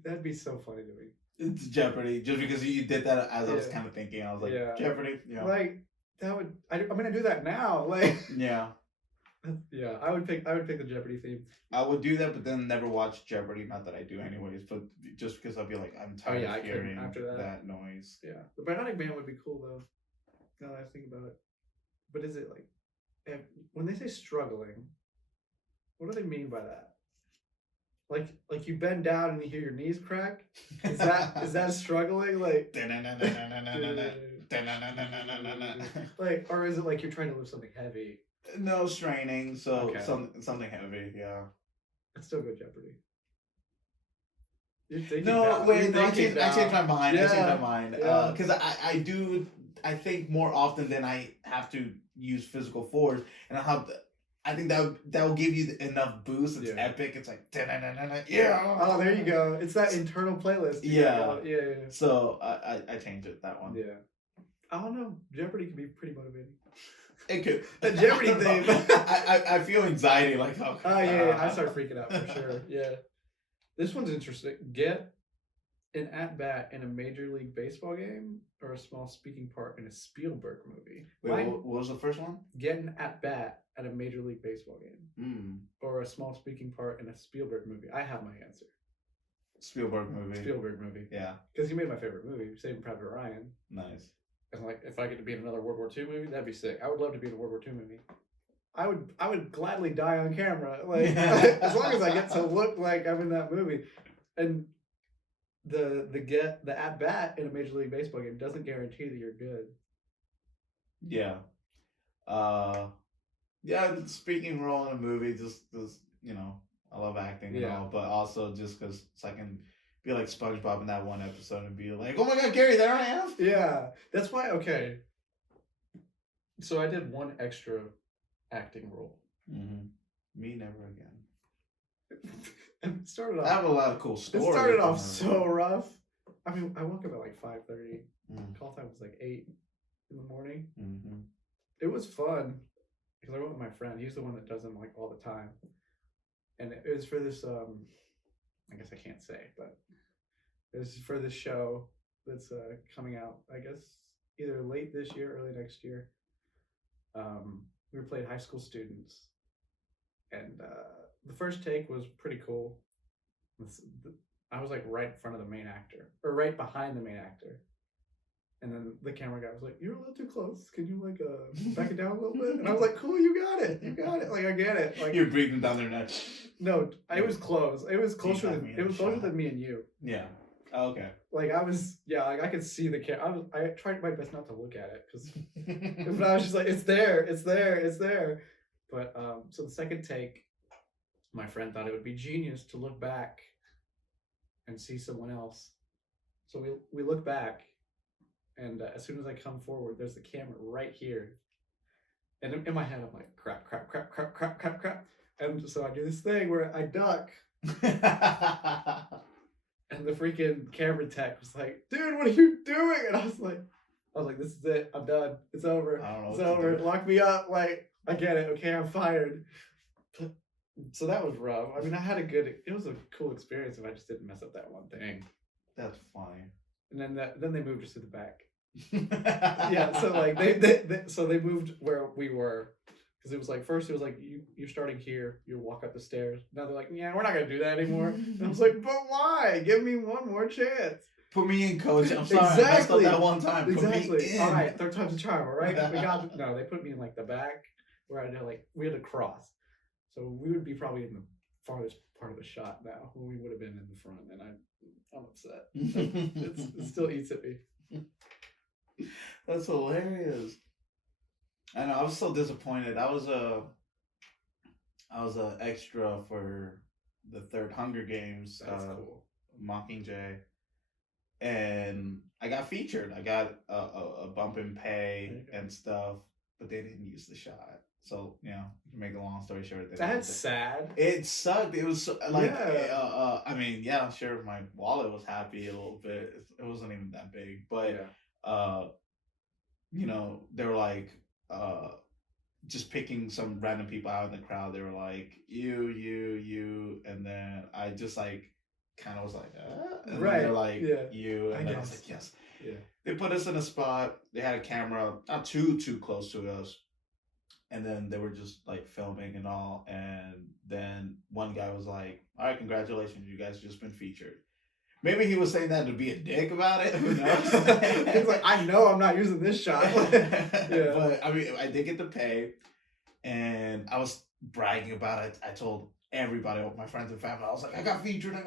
That'd be so funny to me. It's Jeopardy, just because you did that as I was kind of thinking. I was like, Jeopardy. Yeah. Like that would. I'm gonna do that now. Like. Yeah. Yeah, I would pick the Jeopardy theme. I would do that, but then never watch Jeopardy. Not that I do anyways, but just because I'd be like, I'm tired of hearing that noise. Yeah, the Bionic Man would be cool though. Now that I think about it, but is it like when they say struggling? What do they mean by that? Like you bend down and you hear your knees crack? Is that struggling? Like, like, or is it like you're trying to lift something heavy? No, straining, so something heavy, yeah. It's still good Jeopardy. I changed my mind. I changed my mind. Because I think more often than I have to use physical force, and I think that will give you enough boost. It's epic. It's like, yeah. Oh, there you go. It's that internal playlist. Yeah. Yeah. So I changed it, that one. Yeah. I don't know. Jeopardy can be pretty motivating. It could. The Jeopardy thing. I feel anxiety. Like, oh yeah. I start freaking out for sure. Yeah. This one's interesting. Get an at-bat in a Major League Baseball game or a small speaking part in a Spielberg movie? Wait, what was the first one? Get an at-bat at a Major League Baseball game. Mm. Or a small speaking part in a Spielberg movie. I have my answer. Spielberg movie. Spielberg movie. Yeah. Because he made my favorite movie, Saving Private Ryan. Nice. And like, if I get to be in another World War II movie, that'd be sick. I would love to be in a World War II movie. I would gladly die on camera, like as long as I get to look like I'm in that movie. And the at bat in a Major League Baseball game doesn't guarantee that you're good. Yeah. Yeah. Speaking role in a movie, just you know, I love acting and all, but also just because I can be like SpongeBob in that one episode and be like, oh my God, Gary, there I am. Yeah, that's why. Okay. So I did one extra acting role. Mm-hmm. Me never again. It started off. I have a lot of cool stories. It started off so rough. I mean, I woke up at like 5:30. Call time was like 8 in the morning. Mm-hmm. It was fun because I went with my friend. He's the one that does them like all the time, and it was for this. I guess I can't say, but it was for this show that's coming out. I guess either late this year, early next year. We played high school students, and the first take was pretty cool. I was like right in front of the main actor, or right behind the main actor. And then the camera guy was like, "You're a little too close. Can you like back it down a little bit?" And I was like, "Cool, you got it. You got it. Like I get it." Like you're breathing down their neck. No, it was close. It was closer than closer than me and you. Yeah. Oh, okay. Like I was, like I could see the camera. I tried my best not to look at it because, but I was just like, "It's there. It's there. It's there." But so the second take, my friend thought it would be genius to look back and see someone else. So we look back. And as soon as I come forward, there's the camera right here. And in my head, I'm like, crap. And so I do this thing where I duck. And the freaking camera tech was like, dude, what are you doing? And I was like, this is it. I'm done. It's over. It's over. Lock me up. Like, I get it. Okay, I'm fired. So that was rough. I mean, it was a cool experience if I just didn't mess up that one thing. That's fine. And then they moved us to the back. Yeah, so like they moved where we were, because it was like first it was like you're starting here, you walk up the stairs. Now they're like, yeah, we're not gonna do that anymore. And I was like, but why? Give me one more chance. Put me in, coach. I'm sorry, I messed up that one time. Put me in. All right, third time's a charm. All right, they put me in like the back where we had to cross, so we would be probably in the farthest part of the shot now when we would have been in the front, and I'm upset. It still eats at me. That's hilarious. I know. I was so disappointed. I was a extra for the third Hunger Games. That's cool. Mockingjay, and I got featured. I got a bump in pay and stuff, but they didn't use the shot. So to make a long story short, that's sad. It sucked. It was like, I mean, I'm sure my wallet was happy a little bit. It wasn't even that big, but they were like, just picking some random people out in the crowd. They were like, you, and then I just like kind of was like, and right. They're like, you, and then I was like, yes. Yeah. They put us in a spot. They had a camera not too close to us. And then they were just like filming and all. And then one guy was like, all right, congratulations. You guys have just been featured. Maybe he was saying that to be a dick about it. Who knows? He's like, I know I'm not using this shot. But I mean, I did get to pay. And I was bragging about it. I told everybody, my friends and family, I was like, I got featured. I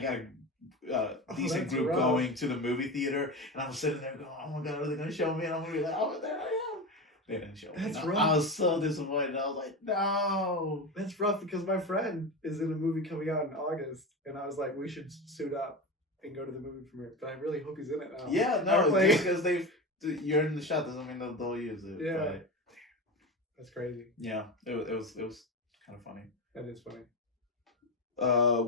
got a decent group going to the movie theater. And I was sitting there going, oh my God, are they going to show me? And I'm going to be like, oh, there I am. They didn't show me. That's rough. I was so disappointed. I was like, no. That's rough because my friend is in a movie coming out in August. And I was like, we should suit up and go to the movie premiere. But I really hope he's in it now. Yeah, no, just because you're in the shot doesn't mean they'll use it. Yeah. But that's crazy. Yeah, it was kind of funny. That is funny.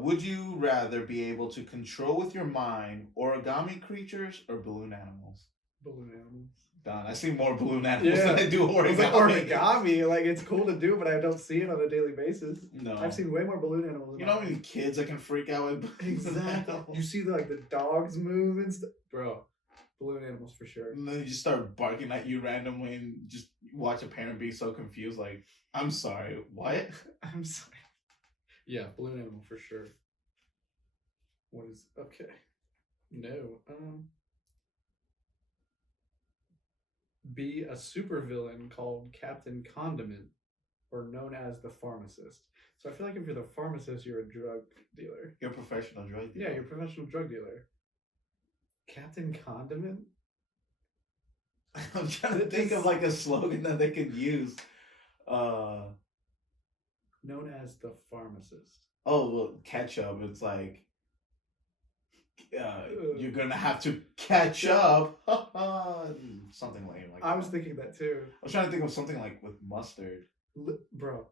Would you rather be able to control with your mind origami creatures or balloon animals? Balloon animals. done. I see more balloon animals than I do It's like origami. origami, like it's cool to do, but I don't see it on a daily basis. No. I've seen way more balloon animals. You know how many kids I can freak out with balloon Exactly. animals? You see the dogs move and stuff, bro. Balloon animals for sure. And then you just start barking at you randomly, and just watch a parent be so confused, like, "I'm sorry, what?" I'm sorry. Yeah, balloon animal for sure. What is okay? No. Be a supervillain called Captain Condiment, or known as the Pharmacist. So I feel like if you're the pharmacist, you're a drug dealer. You're a professional drug dealer. Yeah, you're a professional drug dealer. Captain Condiment? I'm trying to think of like a slogan that they could use. Known as the Pharmacist. Oh, well, ketchup. It's like, you're gonna have to catch up. Something lame like I was thinking that too. I was trying to think of something like with mustard. Bro,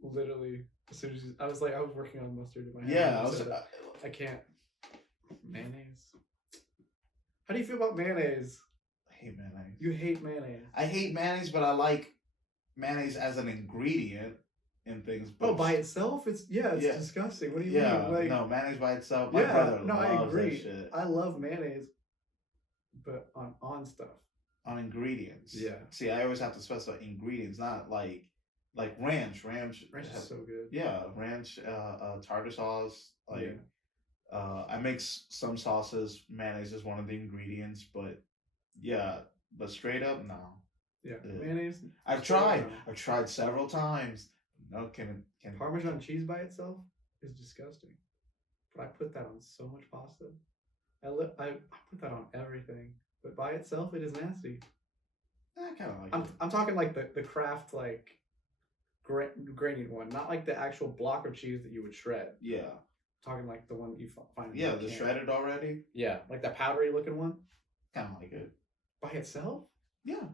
literally, as soon as I was working on mustard in my head. Yeah, I can't. Mayonnaise. How do you feel about mayonnaise? I hate mayonnaise. You hate mayonnaise. I hate mayonnaise, but I like mayonnaise as an ingredient in things. Oh, by itself, it's disgusting. What do you mean? Like, no, mayonnaise by itself. My brother loves I agree. that shit. I love mayonnaise, but on stuff. On ingredients. Yeah. See, I always have to specify ingredients, not like ranch. Ranch is so good. Yeah, ranch, tartar sauce. Like, I mix some sauces. Mayonnaise is one of the ingredients, but yeah, but straight up, no. Yeah, mayonnaise. I've tried several times. No, can Parmesan cheese by itself is disgusting, but I put that on so much pasta. I put that on everything, but by itself it is nasty. I kind of like it. I'm talking like the Kraft like grated one, not like the actual block of cheese that you would shred. Yeah. I'm talking like the one that you find. Yeah, the shredded already. Yeah, like the powdery looking one. Kind of like it. By itself. Yeah.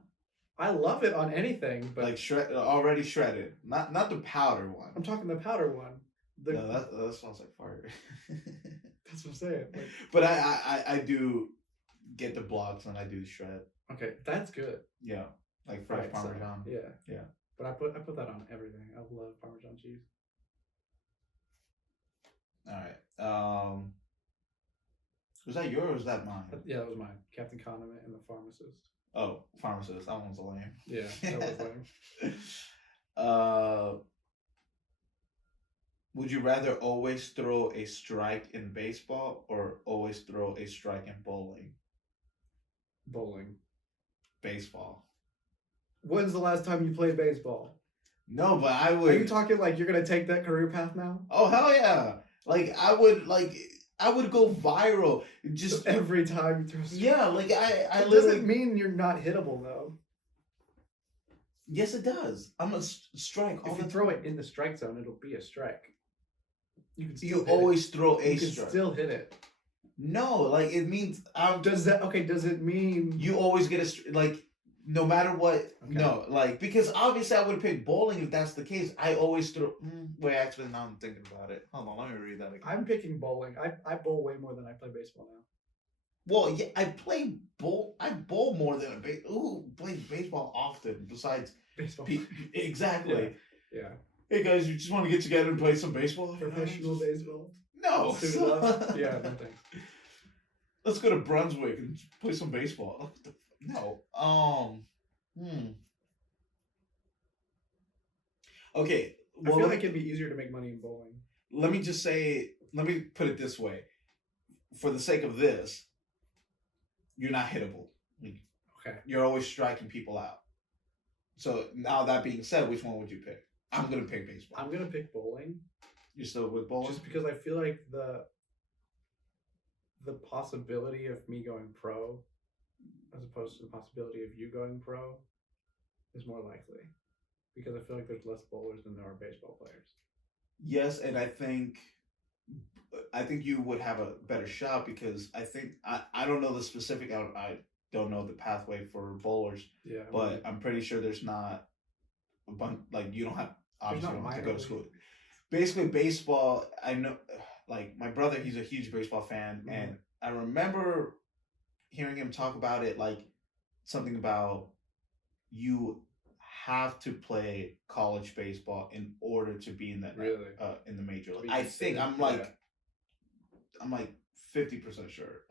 I love it on anything, but like already shredded, not the powder one. I'm talking the powder one. No, that smells like fire. That's what I'm saying. Like, but I do get the blocks and I do shred. Okay, that's good. Yeah, like fresh Parmesan. Yeah. But I put that on everything. I love Parmesan cheese. All right. Was that yours or was that mine? Yeah, that was mine. Captain Condiment and the Pharmacist. Oh, Pharmacist. That one's lame. Yeah, that was lame. Would you rather always throw a strike in baseball or always throw a strike in bowling? Bowling. Baseball. When's the last time you played baseball? No, but I would. Are you talking like you're gonna take that career path now? Oh hell yeah! I would go viral just every time you throw a strike. Yeah, I it doesn't mean you're not hittable though. Yes, it does. I'm a strike. If you throw it in the strike zone, it'll be a strike. You always throw a strike. You can still hit it. No, it means does it mean you always get no matter what? Okay. No, because obviously I would pick bowling if that's the case. I always throw. Wait, actually, now I'm thinking about it. Hold on, let me read that again. I'm picking bowling. I bowl way more than I play baseball now. Well, yeah, I bowl more than play baseball often. Besides baseball, exactly. Yeah. Hey guys, you just want to get together and play some baseball? Professional baseball? No. Yeah, no thanks. Let's go to Brunswick and play some baseball. No. Okay. Well, I feel like it'd be easier to make money in bowling. Let me put it this way. For the sake of this, you're not hittable. Okay. You're always striking people out. So now that being said, which one would you pick? I'm gonna pick baseball. I'm gonna pick bowling. You're still with bowling? Just because I feel like the possibility of me going pro, as opposed to the possibility of you going pro, is more likely. Because I feel like there's less bowlers than there are baseball players. Yes, and I think you would have a better shot because I don't know the specific. I don't know the pathway for bowlers. Yeah. But I'm pretty sure there's not a bunch you don't have obviously don't have to go to school. Basically, baseball. I know, my brother. He's a huge baseball fan, and I remember hearing him talk about it. something about you have to play college baseball in order to be in the in the major league. I think I'm like 50% sure.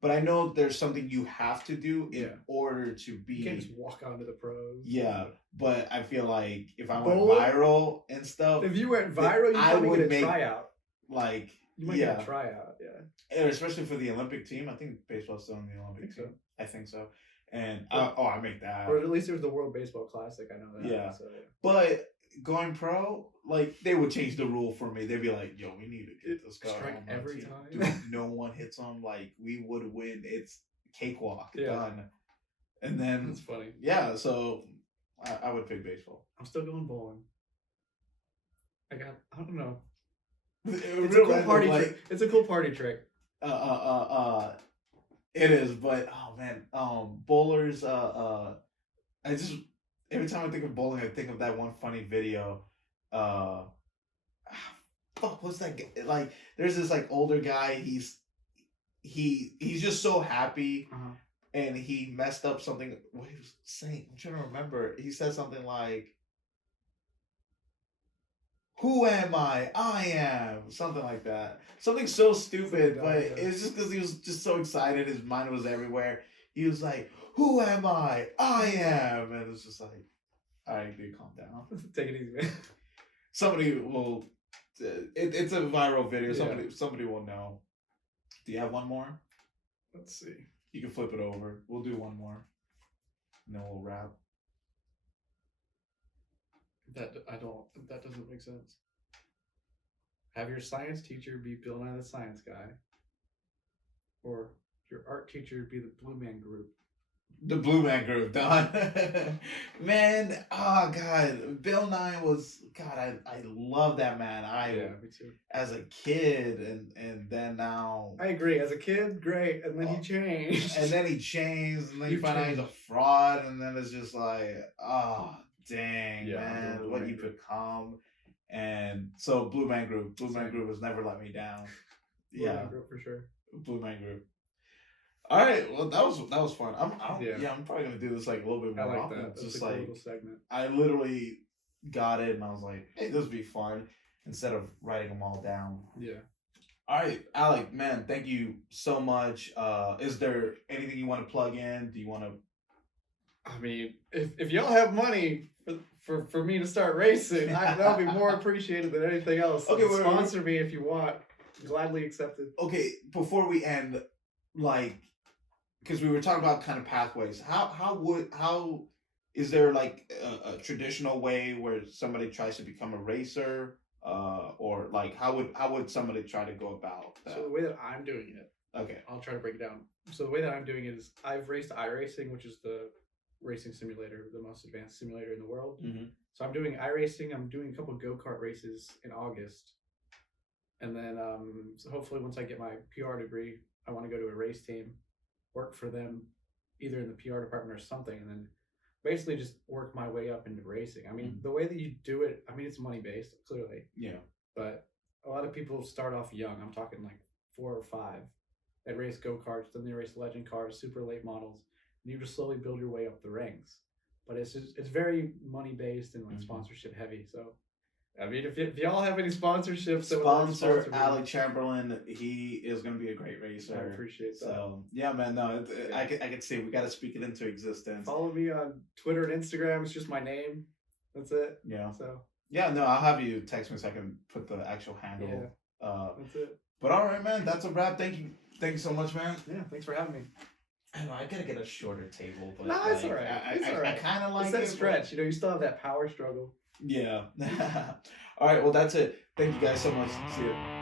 But I know there's something you have to do in order to be. You can't just walk onto the pros. Yeah, but I feel like if I went viral and stuff, if you went viral, you probably get a tryout. Like you might get a tryout, yeah. And especially for the Olympic team, I think baseball's still in the Olympic team. I think so. And I make that. Or at least there's the World Baseball Classic. I know that. Yeah. So, yeah. But going pro, like they would change the rule for me. They'd be like, "Yo, we need to get this guy strike every time. Dude, no one hits him. Like we would win. It's cakewalk done." And then that's funny. Yeah, so I would pick baseball. I'm still going bowling. I don't know. It's a cool party trick. It's a cool party trick. It is, but oh man, bowlers. I just every time I think of bowling, I think of that one funny video. Fuck, what's that? Like, there's this like older guy. He's just so happy, and he messed up something. What he was saying? I'm trying to remember. He said something like, "Who am I? I am." Something like that. Something so stupid, but it's just because he was just so excited. His mind was everywhere. He was like, "Who am I? I am." And it's just like, all right, dude, calm down. Take it easy, man. Somebody will. It's a viral video. Somebody will know. Do you have one more? Let's see. You can flip it over. We'll do one more, and then we'll wrap. That doesn't make sense. Have your science teacher be Bill Nye the Science Guy, or your art teacher be the Blue Man Group. The Blue Man Group, done. Man, oh God, Bill Nye was God. I love that man. Me too. As a kid, and then now. I agree. As a kid, great, and then he changed. And then he changed, and then you find out he's a fraud, and then it's just like, oh dang, man, what you become. And so Blue Man Group has never let me down. Blue Man Group for sure. Blue Man Group. All right, well that was fun. I'm probably gonna do this like a little bit more often. That. Just a like little segment. I literally got it and I was like, hey, this would be fun instead of writing them all down. Yeah. All right, Alek, man, thank you so much. Is there anything you want to plug in? Do you want to? I mean, if y'all have money for me to start racing, that'll be more appreciated than anything else. Okay, sponsor me if you want. Gladly accepted. Okay, before we end, like, because we were talking about kind of pathways. How is there like a traditional way where somebody tries to become a racer, or like how would somebody try to go about that? So the way that I'm doing it. Okay, I'll try to break it down. So the way that I'm doing it is I've raced iRacing, which is the racing simulator, the most advanced simulator in the world. Mm-hmm. So I'm doing iRacing. I'm doing a couple go-kart races in August, and then so hopefully once I get my PR degree, I want to go to a race team, work for them, either in the PR department or something, and then basically just work my way up into racing. I mean, the way that you do it, I mean, it's money based, clearly. Yeah. But a lot of people start off young. I'm talking like 4 or 5. They race go-karts, then they race legend cars, super late models, and you just slowly build your way up the ranks. But it's very money based and like sponsorship heavy. So I mean, if y'all have any sponsorships, sponsor Alek Chamberlin. He is going to be a great racer. I appreciate that. So yeah, man. No, I can see we got to speak it into existence. Follow me on Twitter and Instagram. It's just my name. That's it. Yeah. So yeah, no, I'll have you text me so I can put the actual handle. Yeah. That's it. But all right, man. That's a wrap. Thank you so much, man. Yeah. Thanks for having me. I know I gotta get a shorter table, but no, it's all right. I kind of like it. It's that stretch. You still have that power struggle. Yeah. All right. Well, that's it. Thank you guys so much. See you.